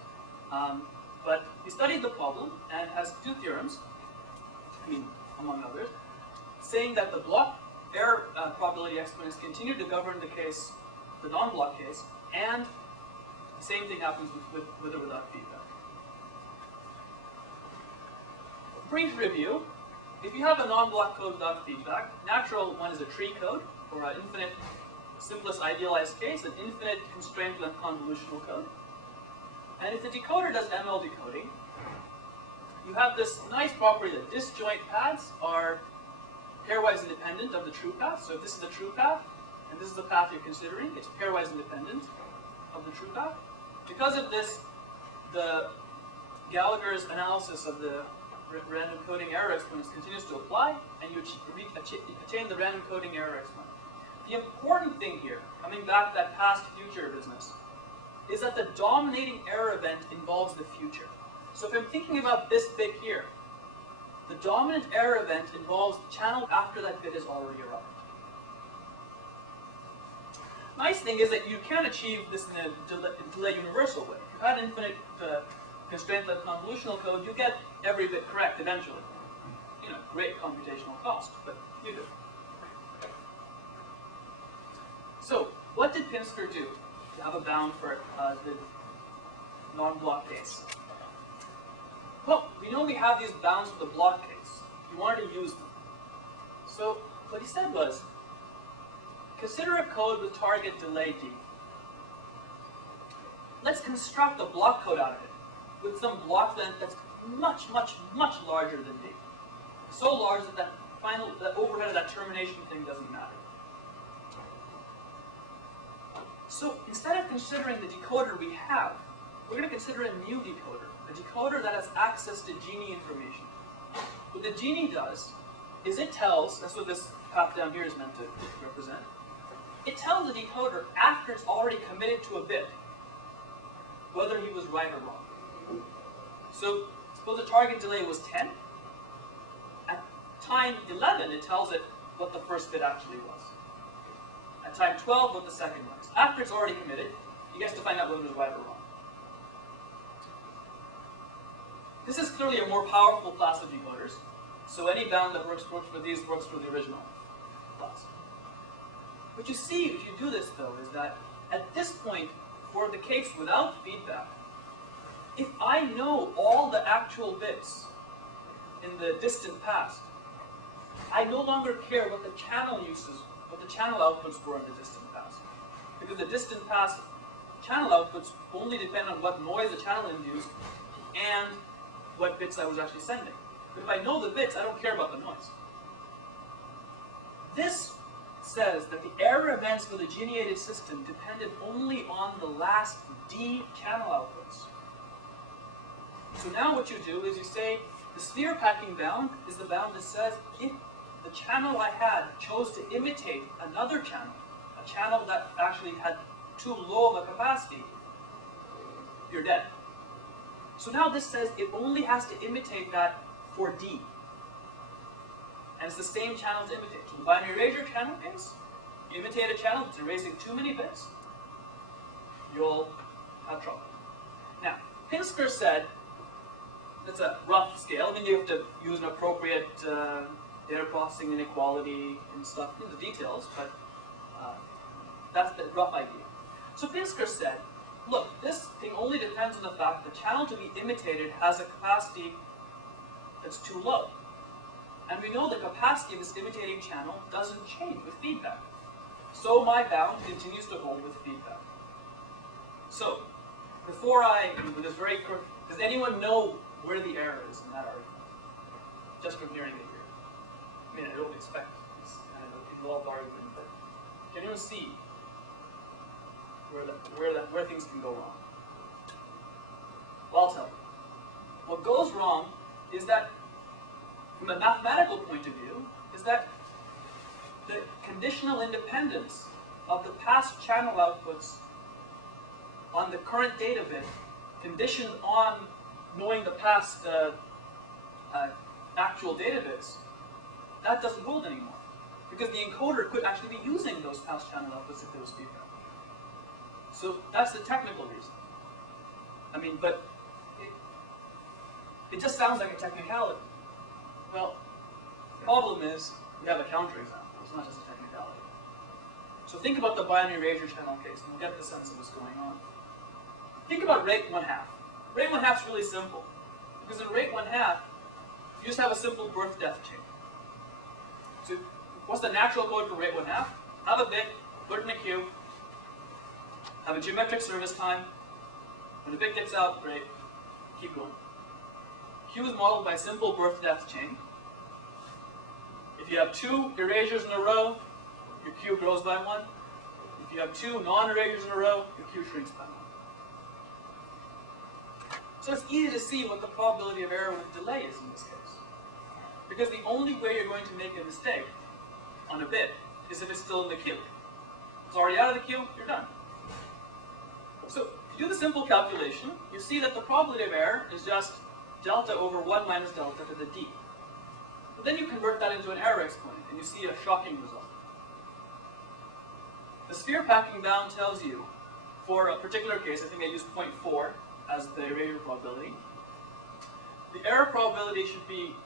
But he studied the problem and has two theorems, among others, saying that the block error probability exponents continue to govern the case, the non-block case, and the same thing happens with or without feedback. Brief review. If you have a non-block code without feedback, natural one is a tree code, or an infinite, simplest idealized case, an infinite constraint length convolutional code. And if the decoder does ML decoding, you have this nice property that disjoint paths are pairwise independent of the true path. So if this is the true path, and this is the path you're considering, it's pairwise independent of the true path. Because of this, the Gallagher's analysis of the random coding error exponents continues to apply, and you attain the random coding error exponent. The important thing here, coming back to that past-future business, is that the dominating error event involves the future. So if I'm thinking about this bit here, the dominant error event involves the channel after that bit has already arrived. Nice thing is that you can achieve this in a delay universal way. If you had infinite constraint-led convolutional code, you get every bit correct eventually. Great computational cost, but you do. So, what did Pinsker do to have a bound for the non-block case? Well, we know we have these bounds for the block case. You wanted to use them. So, what he said was, consider a code with target delay d. Let's construct a block code out of it with some block length that's much, much, much larger than d. So large that final, the overhead of that termination thing doesn't matter. So instead of considering the decoder we have, we're going to consider a new decoder, a decoder that has access to Gini information. What the Gini does is it tells, that's what this path down here is meant to represent, it tells the decoder after it's already committed to a bit whether he was right or wrong. So suppose the target delay was 10. At time 11, it tells it what the first bit actually was. At time 12, what the second was. After it's already committed, he gets to find out whether it was right or wrong. This is clearly a more powerful class of decoders. So any bound that works for these works for the original class. What you see if you do this, though, is that at this point, for the case without feedback, if I know all the actual bits in the distant past, I no longer care what the channel uses, what the channel outputs were in the distant past. Because the distant past channel outputs only depend on what noise the channel induced and what bits I was actually sending. But if I know the bits, I don't care about the noise. This says that the error events for the geniated system depended only on the last D channel outputs. So now what you do is you say the sphere packing bound is the bound that says if the channel I had chose to imitate another channel, a channel that actually had too low of a capacity, you're dead. So now this says it only has to imitate that for D. And it's the same channel to imitate. So the binary erasure channel case, you imitate a channel that's erasing too many bits, you'll have trouble. Now, Pinsker said, that's a rough scale. I mean, you have to use an appropriate data processing inequality and stuff in the details, but that's the rough idea. So Pinsker said, look, this thing only depends on the fact the channel to be imitated has a capacity that's too low. And we know the capacity of this imitating channel doesn't change with feedback. So my bound continues to hold with feedback. So, before with this very quick, does anyone know where the error is in that argument? Just from hearing it here. I mean, I don't expect it's kind of an involved argument, but can anyone see where things can go wrong? Well, I'll tell you. What goes wrong is that from a mathematical point of view, is that the conditional independence of the past channel outputs on the current data bit, conditioned on knowing the past actual data bits, that doesn't hold anymore. Because the encoder could actually be using those past channel outputs if there was feedback. So that's the technical reason. I mean, but it just sounds like a technicality. Well, the problem is we have a counterexample. It's not just a technicality. So think about the binary erasure channel case, and we'll get the sense of what's going on. Think about rate 1/2. Rate 1/2 is really simple. Because in rate 1/2, you just have a simple birth-death chain. So what's the natural code for rate 1/2? Have a bit, put it in a queue, have a geometric service time. When the bit gets out, great, keep going. Q is modeled by a simple birth-death chain. If you have 2 erasures in a row, your Q grows by 1. If you have 2 non-erasures in a row, your Q shrinks by 1. So it's easy to see what the probability of error with delay is in this case. Because the only way you're going to make a mistake on a bit is if it's still in the queue. If it's already out of the queue, you're done. So if you do the simple calculation, you see that the probability of error is just delta over 1 minus delta to the d. But then you convert that into an error exponent, and you see a shocking result. The sphere packing bound tells you, for a particular case, I think I used 0.4 as the erasure probability, the error probability should be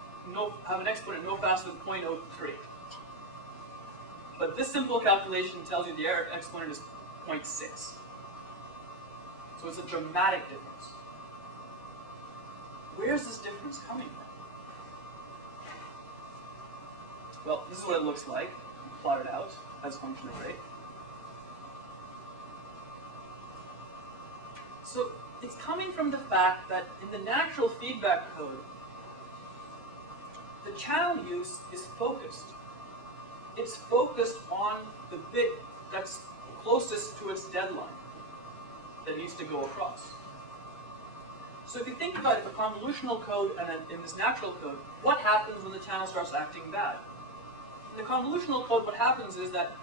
have an exponent no faster than 0.03. But this simple calculation tells you the error exponent is 0.6. So it's a dramatic difference. Where's this difference coming from? Well, this is what it looks like, plotted out as a function of rate. So it's coming from the fact that in the natural feedback code, the the channel use is focused. It's focused on the bit that's closest to its deadline that needs to go across. So if you think about it, the convolutional code and then in this natural code, what happens when the channel starts acting bad? In the convolutional code, what happens is that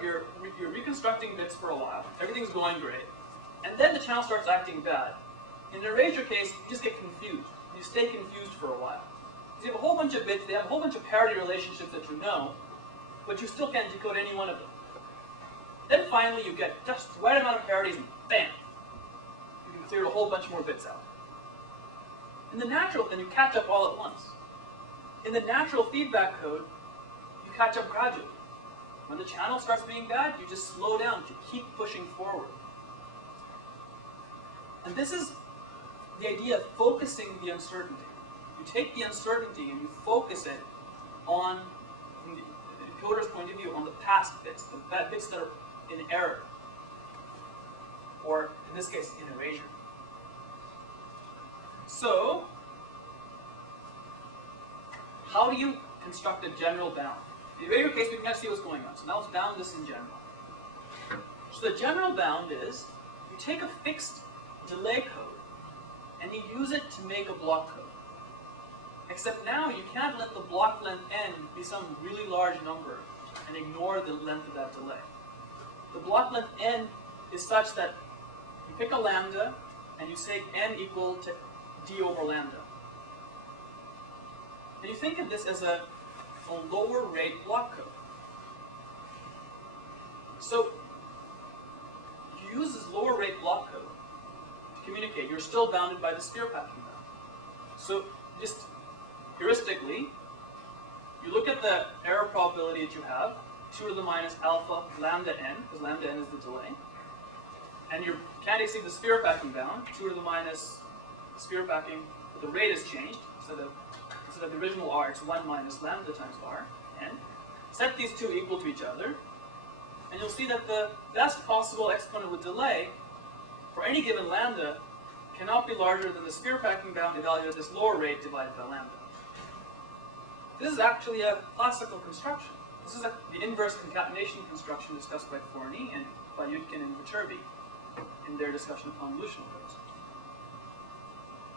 you're reconstructing bits for a while, everything's going great, and then the channel starts acting bad. In the erasure case, you just get confused. You stay confused for a while. You have a whole bunch of bits, they have a whole bunch of parity relationships that you know, but you still can't decode any one of them. Then finally you get just the right amount of parities and bam! You can clear a whole bunch more bits out. In the natural, then you catch up all at once. In the natural feedback code, you catch up gradually. When the channel starts being bad, you just slow down to keep pushing forward. And this is the idea of focusing the uncertainty. You take the uncertainty and you focus it on, from the encoder's point of view, on the past bits, the bits that are in error, or in this case, in erasure. So, how do you construct a general bound? In the erasure case, we can kind of see what's going on. So now let's bound this in general. So the general bound is, you take a fixed delay code, and you use it to make a block code. Except now you can't let the block length n be some really large number and ignore the length of that delay. The block length n is such that you pick a lambda and you say n equal to d over lambda. And you think of this as a lower rate block code. So you use this lower rate block code to communicate. You're still bounded by the sphere packing bound. So just heuristically, you look at the error probability that you have, 2 to the minus alpha lambda n, because lambda n is the delay, and you can't exceed the sphere packing bound, 2 to the minus sphere packing, but the rate has changed, instead of the original r, it's 1 minus lambda times r, n. Set these two equal to each other, and you'll see that the best possible exponent with delay for any given lambda cannot be larger than the sphere packing bound evaluated at this lower rate divided by lambda. This is actually a classical construction. This is the inverse concatenation construction discussed by Forney and by Yudkin and Viterbi in their discussion of convolutional codes.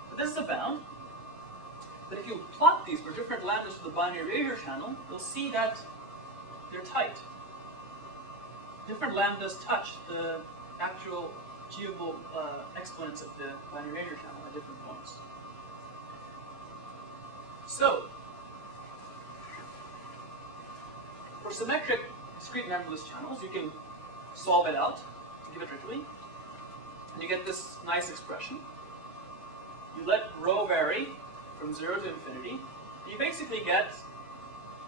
But this is a bound. But if you plot these for different lambdas for the binary erasure channel, you'll see that they're tight. Different lambdas touch the actual achievable exponents of the binary erasure channel at different points. So, for symmetric discrete memberless channels, you can solve it out geometrically, and you get this nice expression. You let rho vary from 0 to infinity. You basically get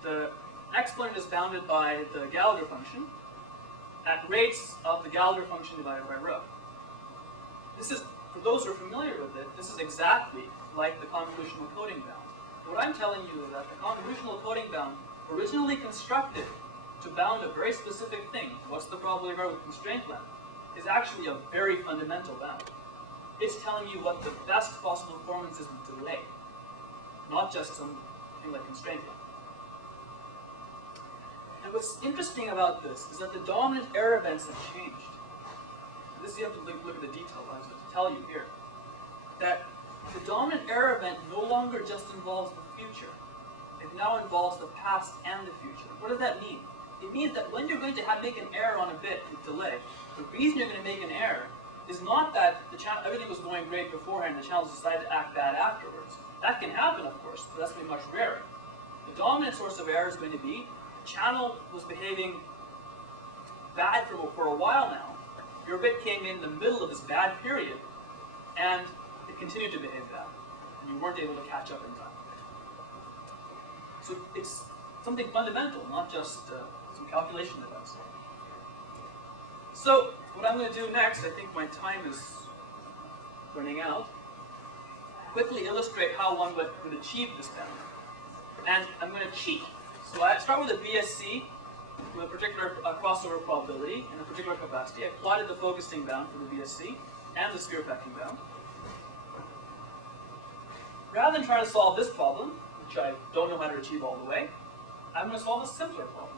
the exponent is bounded by the Gallagher function at rates of the Gallagher function divided by rho. This is, for those who are familiar with it, this is exactly like the convolutional coding bound. What I'm telling you is that the convolutional coding bound, originally constructed to bound a very specific thing, what's the probability of error with constraint length, is actually a very fundamental bound. It's telling you what the best possible performance is with delay, not just something like constraint length. And what's interesting about this is that the dominant error events have changed. This you have to look at the detail, but I was going to tell you here that the dominant error event no longer just involves the future. It now involves the past and the future. What does that mean? It means that when you're going to make an error on a bit with delay, the reason you're going to make an error is not that the channel, everything was going great beforehand and the channel decided to act bad afterwards. That can happen, of course, but that's going to be much rarer. The dominant source of error is going to be the channel was behaving bad for a while now. Your bit came in the middle of this bad period, and it continued to behave bad, and you weren't able to catch up in time. So it's something fundamental, not just some calculation events. So what I'm going to do next, I think my time is running out, quickly illustrate how one would achieve this bound. And I'm going to cheat. So I start with a BSC with a particular crossover probability and a particular capacity. I plotted the focusing bound for the BSC and the sphere packing bound. Rather than try to solve this problem, which I don't know how to achieve all the way, I'm going to solve a simpler problem.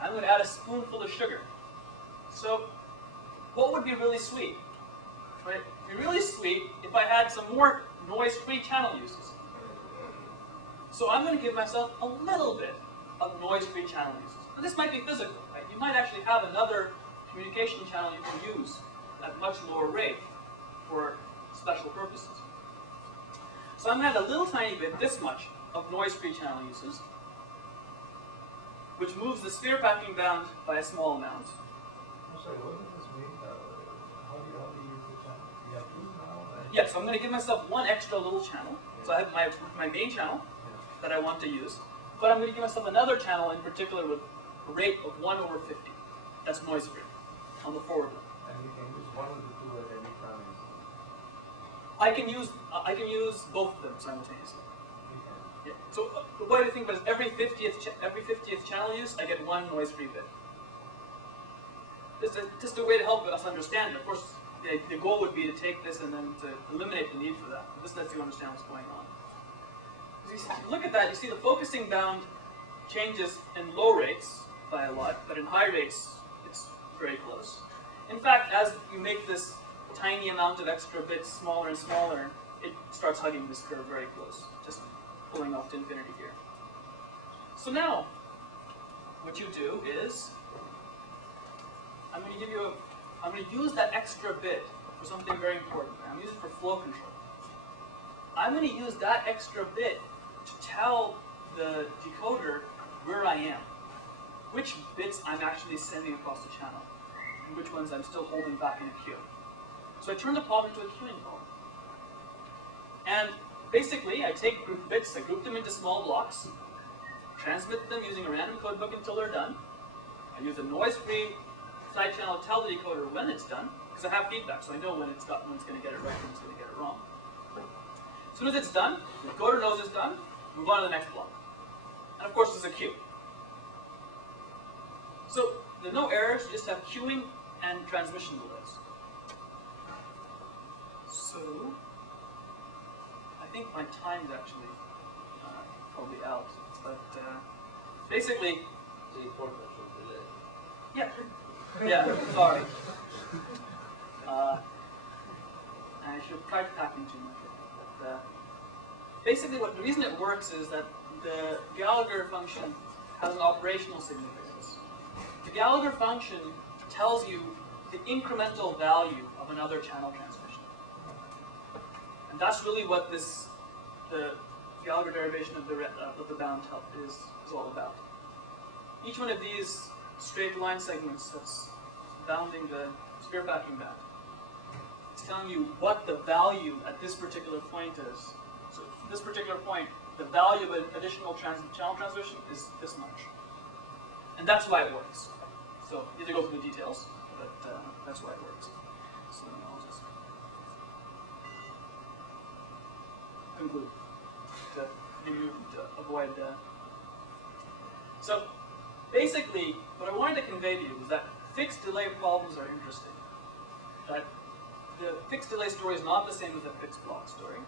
I'm going to add a spoonful of sugar. So what would be really sweet? Right? It would be really sweet if I had some more noise-free channel uses. So I'm going to give myself a little bit of noise-free channel uses. And this might be physical, right? You might actually have another communication channel you can use at much lower rate for special purposes. So I'm going to add a little tiny bit, this much, of noise-free channel uses, which moves the sphere packing bound by a small amount. I'm sorry, what does this mean? How do you use the channel? You have two now? Yeah, so I'm going to give myself one extra little channel. So I have my main channel that I want to use, but I'm going to give myself another channel in particular with a rate of 1/50. That's noise-free on the forward line. And you can use one of the two at any time. I can use both of them simultaneously. You can. Yeah. So the way to think about it is every 50th channel use, I get one noise-free bit. Just a way to help us understand it. Of course, the goal would be to take this and then to eliminate the need for that. This lets you understand what's going on. As you look at that, you see the focusing bound changes in low rates by a lot, but in high rates, it's very close. In fact, as you make this tiny amount of extra bits smaller and smaller, it starts hugging this curve very close, just pulling off to infinity here. So now, what you do is, I'm going to use that extra bit for something very important. I'm going to use it for flow control. I'm going to use that extra bit to tell the decoder where I am, which bits I'm actually sending across the channel, and which ones I'm still holding back in a queue. So I turn the problem into a queuing problem. And basically, I take group bits, I group them into small blocks, transmit them using a random codebook until they're done. I use a noise-free side channel to tell the decoder when it's done, because I have feedback, so I know when it's going to get it right and when it's going to get it wrong. As soon as it's done, the decoder knows it's done, move on to the next block. And of course, there's a queue. So there are no errors, you just have queuing and transmission delays. So I think my time's actually probably out, but basically, The importance of delay. yeah, sorry. I should have tried to pack in too much. But, basically, the reason it works is that the Gallagher function has an operational significance. The Gallagher function tells you the incremental value of another channel transmission. And that's really what the Gallagher derivation of the bound is all about. Each one of these straight line segments that's bounding the sphere packing band, it's telling you what the value at this particular point is. So at this particular point, the value of an additional channel transmission is this much. And that's why it works. So you have to go through the details, but that's why it works. So I'll just conclude to avoid. So basically, what I wanted to convey to you is that fixed delay problems are interesting. That the fixed delay story is not the same as the fixed block story.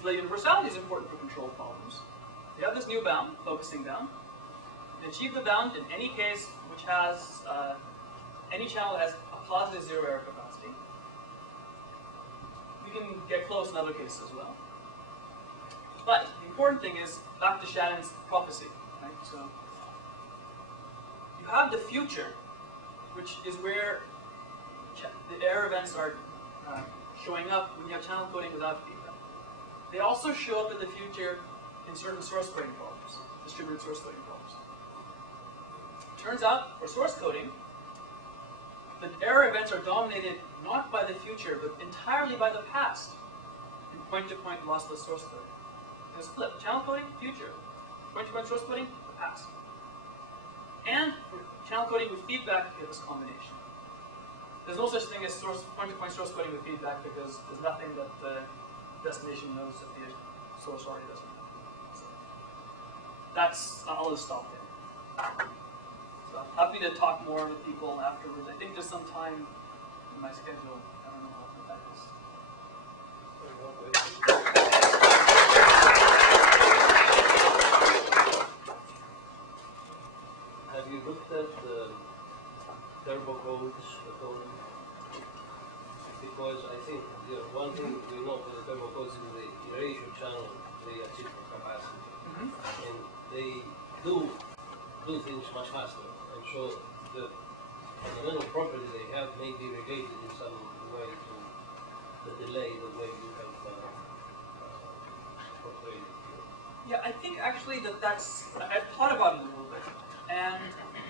Delay universality is important for control problems. You have this new bound, focusing bound. You achieve the bound in any case which has any channel that has a positive zero error capacity. We can get close in other cases as well. But the important thing is back to Shannon's prophecy, right? So you have the future, which is where the error events are showing up when you have channel coding without feedback. They also show up in the future in certain source coding problems, distributed source coding problems. Turns out, for source coding, the error events are dominated not by the future, but entirely by the past in point-to-point lossless source coding. There's a flip. Channel coding, future. Point-to-point source coding, the past. And for channel coding with feedback, you have this combination. There's no such thing as point-to-point source coding with feedback because there's nothing that the destination knows that the source already doesn't know. So I'll just stop there. So I'm happy to talk more with people afterwards. I think there's some time in my schedule. I don't know what that is. turbo codes, because I think one thing we know for the turbo codes is the erasure channel they achieve for capacity, and they do things much faster, and so the fundamental property they have may be related in some way to the delay, the way you have portrayed it. Yeah, I think actually I've thought about it a little bit, and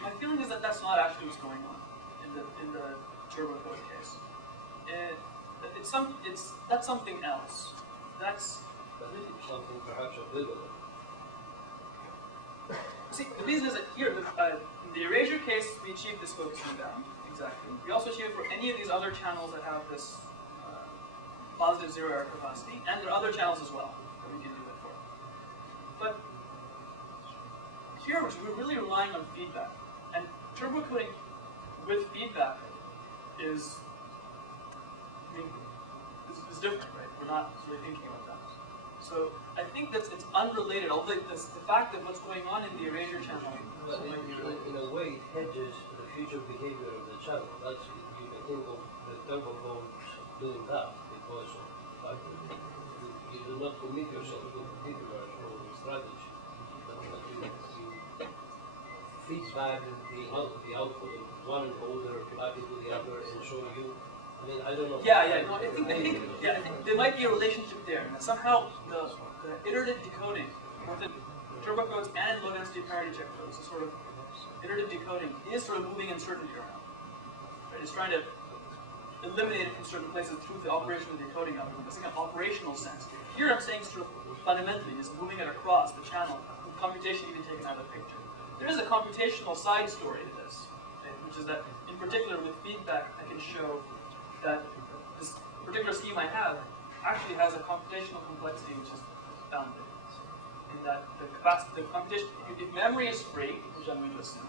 my feeling is that that's not actually what's going on in the turbo code case. That's something else. That's something perhaps equivalent. See, the reason is that here, in the erasure case, we achieve this focusing down, exactly. We also achieve it for any of these other channels that have this positive zero error capacity, and there are other channels as well that we can do it for. But here, we're really relying on feedback, and turbo coding with feedback is different, right? We're not really thinking about that. So I think that it's unrelated, although the fact that what's going on in the erasure channel. But in a way, it hedges the future behavior of the channel. That's, you can think of the turbo codes doing that, because of the fact that you do not commit yourself to a particular strategy, but you feedback the output of one encoder back into the other, and so you. I mean, I don't know. No, I think there might be a relationship there. And somehow the iterative decoding, both in turbo codes and in low density parity check codes, the sort of iterative decoding is sort of moving uncertainty around. Right? It's trying to eliminate it from certain places through the operational decoding algorithm. It's like an operational sense. Here I'm saying sort of fundamentally is moving it across the channel, with computation even taken out of the picture. There is a computational side story to this, okay, which is that in particular with feedback I can show that this particular scheme I have actually has a computational complexity which is bounded. In that the computation, if memory is free, which I'm going to assume,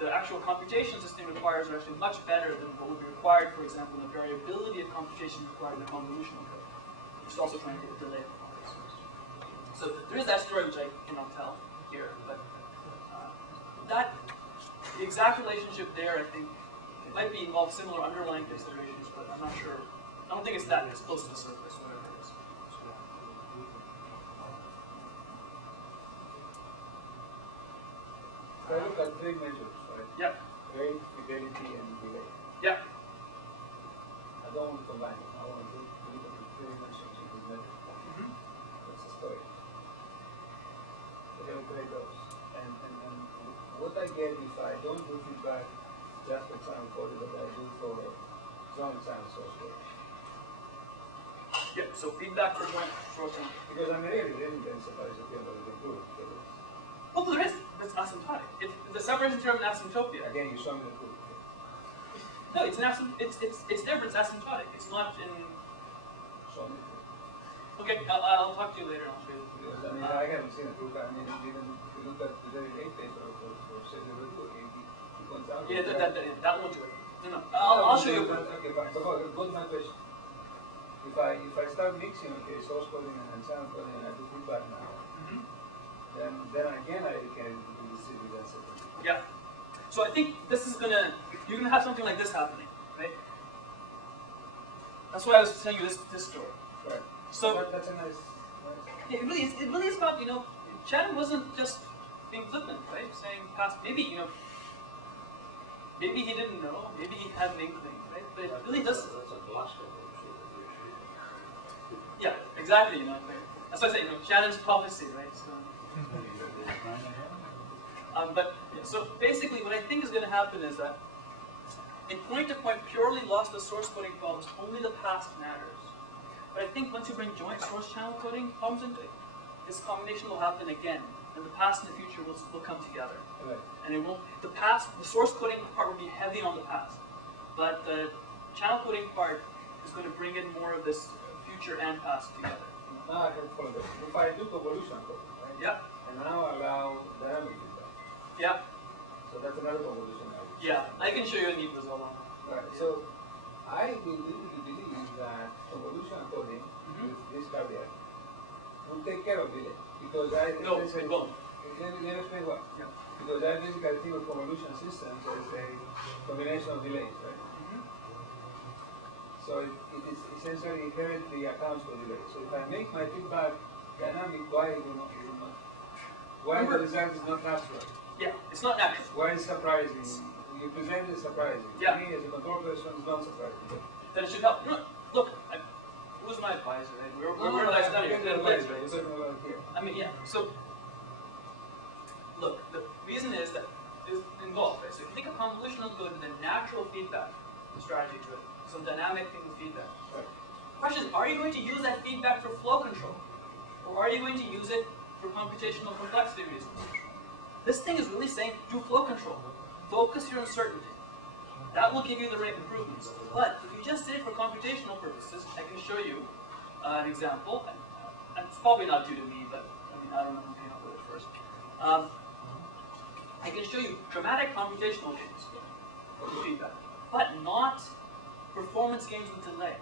the actual computation system requires are actually much better than what would be required, for example, in the variability of computation required in the convolutional code, which is also trying to get delay performance. So there is that story which I cannot tell here, but the exact relationship there, I think, it might be involve similar underlying considerations, but I'm not sure. I don't think it's that as close to the surface, whatever it is. So I look at three measures, right? Yeah. Rate, fidelity, and delay. Yeah. I don't want to combine them. I want to look at the three dimensions of the measure. That's the story. We're going to create those. And what I get if I don't do feedback just for channel coding, what I do for joint channel source code. Yeah, so feedback for joint source channel. Because I'm really intensive at the end of the group. Well, there is. That's asymptotic. The separation term in asymptopia. Again, you show me the proof. No, it's an it's different. It's asymptotic. It's not in. Show me the proof. Okay, I'll talk to you later. I'll show you. Because I mean, I haven't seen a proof. I mean, even if you look at the very late paper of Cesar Rico, he points out. Yeah, that won't do it. No. I'll show you. Okay, fine. So go to my question. If I start mixing, okay, source coding and channel coding, and I do feedback now, then again I can do this with separately. Yeah. So I think this is you're gonna have something like this happening, right? That's why I was telling you this story. Right. So that's a nice. yeah, it really is about, Shannon wasn't just being flippant, right? Saying past, maybe he didn't know, maybe he had an inkling, right? But it really does. That's a bluster. Yeah, exactly. That's why I say, Shannon's prophecy, right? So, so basically, what I think is going to happen is that in point-to-point, purely lossless source coding problems, only the past matters. But I think once you bring joint source channel coding problems into it, this combination will happen again, and the past and the future will come together. Right. And it won't. The source coding part will be heavy on the past, but the channel coding part is going to bring in more of this future and past together. Now I can follow this. If I do convolution coding, right? Yeah. And now allow dynamic feedback. Yeah. So that's another convolution. Yeah. I can show you a neat result on that. Right. So I believe that convolution coding with this caveat will take care of delay. Because No, it won't. Let me explain why. Yeah. Because I basically think of convolution systems as a combination of delays, right? So it is essentially inherently accounts for delay. So if I make my feedback dynamic, why it will not? Why the result is not natural? Yeah, it's not natural. Why is surprising? You present it surprising. Yeah. To me, as a control person, it's not surprising. That it should help. No, look, who's my advisor? Right? We're nice studies. I mean, yeah. So, look, the reason is that is involved. Right? So if you think of convolutional code with a natural feedback strategy to it, some dynamic thing with feedback. Right. Question is, are you going to use that feedback for flow control, or are you going to use it for computational complexity reasons? This thing is really saying do flow control. Focus your uncertainty. That will give you the right improvements. But if you just did it for computational purposes, I can show you an example. And it's probably not due to me, but I mean, I don't know who came up with it first. I can show you dramatic computational gains with feedback, but not performance gains with delay.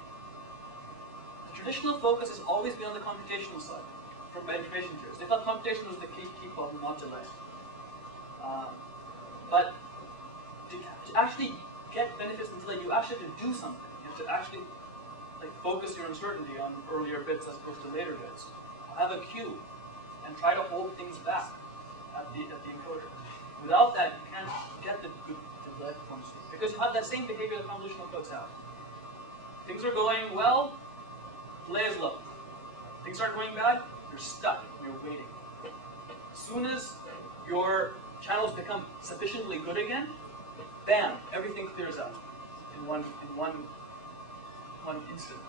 The traditional focus has always been on the computational side for information theorists. They thought computation was the key problem, not delay. But to actually get benefits in delay, you actually have to do something. You have to actually focus your uncertainty on earlier bits as opposed to later bits. Have a queue and try to hold things back at the encoder. Without that, you can't get the good delay performance because you have that same behavior that convolutional codes have. Things are going well, delay is low. Things aren't going bad, you're stuck, you're waiting. As soon as your channels become sufficiently good again, bam, everything clears up in one instant.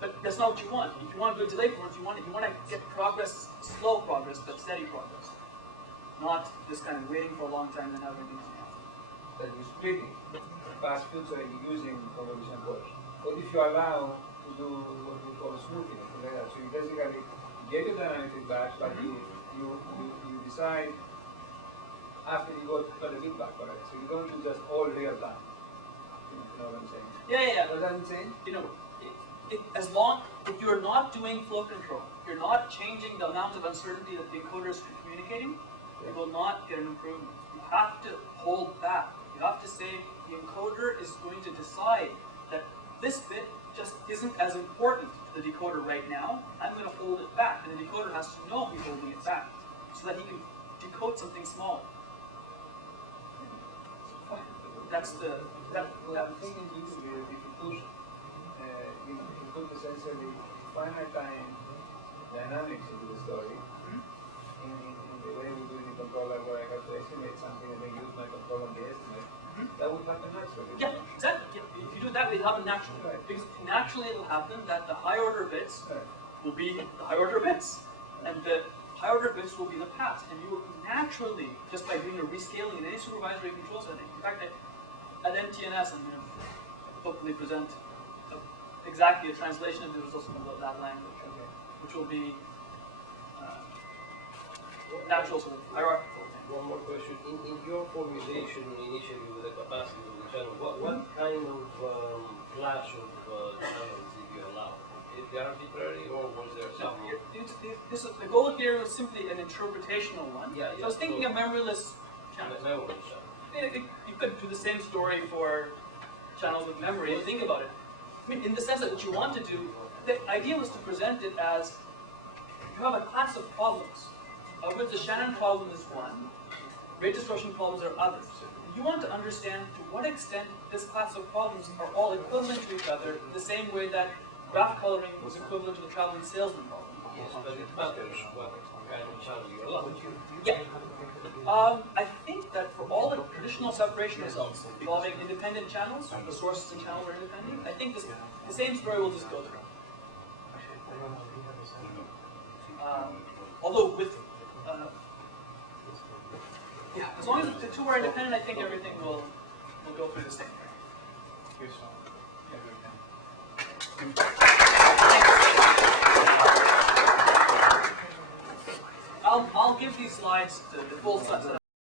But that's not what you want. If you want good delay performance, you want to get progress, slow progress, but steady progress. Not this kind of waiting for a long time and having things happen. That you're splitting fast filtering using convolution code. But if you allow to do what we call smoothing, like that, so you basically get your dynamic feedback, but you decide after you got the feedback, correct? So you don't do just all real time. You know what I'm saying? Yeah. What I'm saying? If you're not doing flow control, you're not changing the amount of uncertainty that the encoder is communicating, you will not get an improvement. You have to hold back. You have to say the encoder is going to decide that this bit just isn't as important to the decoder right now. I'm going to hold it back, and the decoder has to know he's holding it back so that he can decode something smaller. That's the. I'm thinking usually if you push, if you put essentially finite time dynamics into the story, in the way we do in the controller where I have to estimate something and then use my control on the estimate, that would happen naturally. Yeah, exactly. Yeah. If you do that, it will happen naturally. Right. Because naturally it will happen that the high order bits will be the high order bits. And the high order bits will be the paths. And you will naturally, just by doing a rescaling in any supervisory control setting, in fact, at NTNS, I'm going to hopefully present exactly a translation of the results from that language, which will be natural sort of hierarchical thing. One more question. In your formulation initially with the capacity of the channel, what kind of clash of channels did you allow? Is it arbitrary or was there some? The goal here was simply an interpretational one. Yeah, so I was thinking of memoryless channels. Memoryless channels. You could do the same story for channels with memory and think about it. I mean, in the sense that what you want to do, the idea was to present it as you have a class of problems, of which the Shannon problem is one, rate distortion problems are others. You want to understand to what extent this class of problems are all equivalent to each other, the same way that graph coloring was equivalent to the traveling salesman problem. Yes, but it matters what kind of channel you allow. Yeah. I think that for all the traditional separation results involving independent channels, the sources and channels are independent, I think the same story will just go through. Although with, as long as the two are independent, I think everything will go through the same way. I'll give these slides to the full set.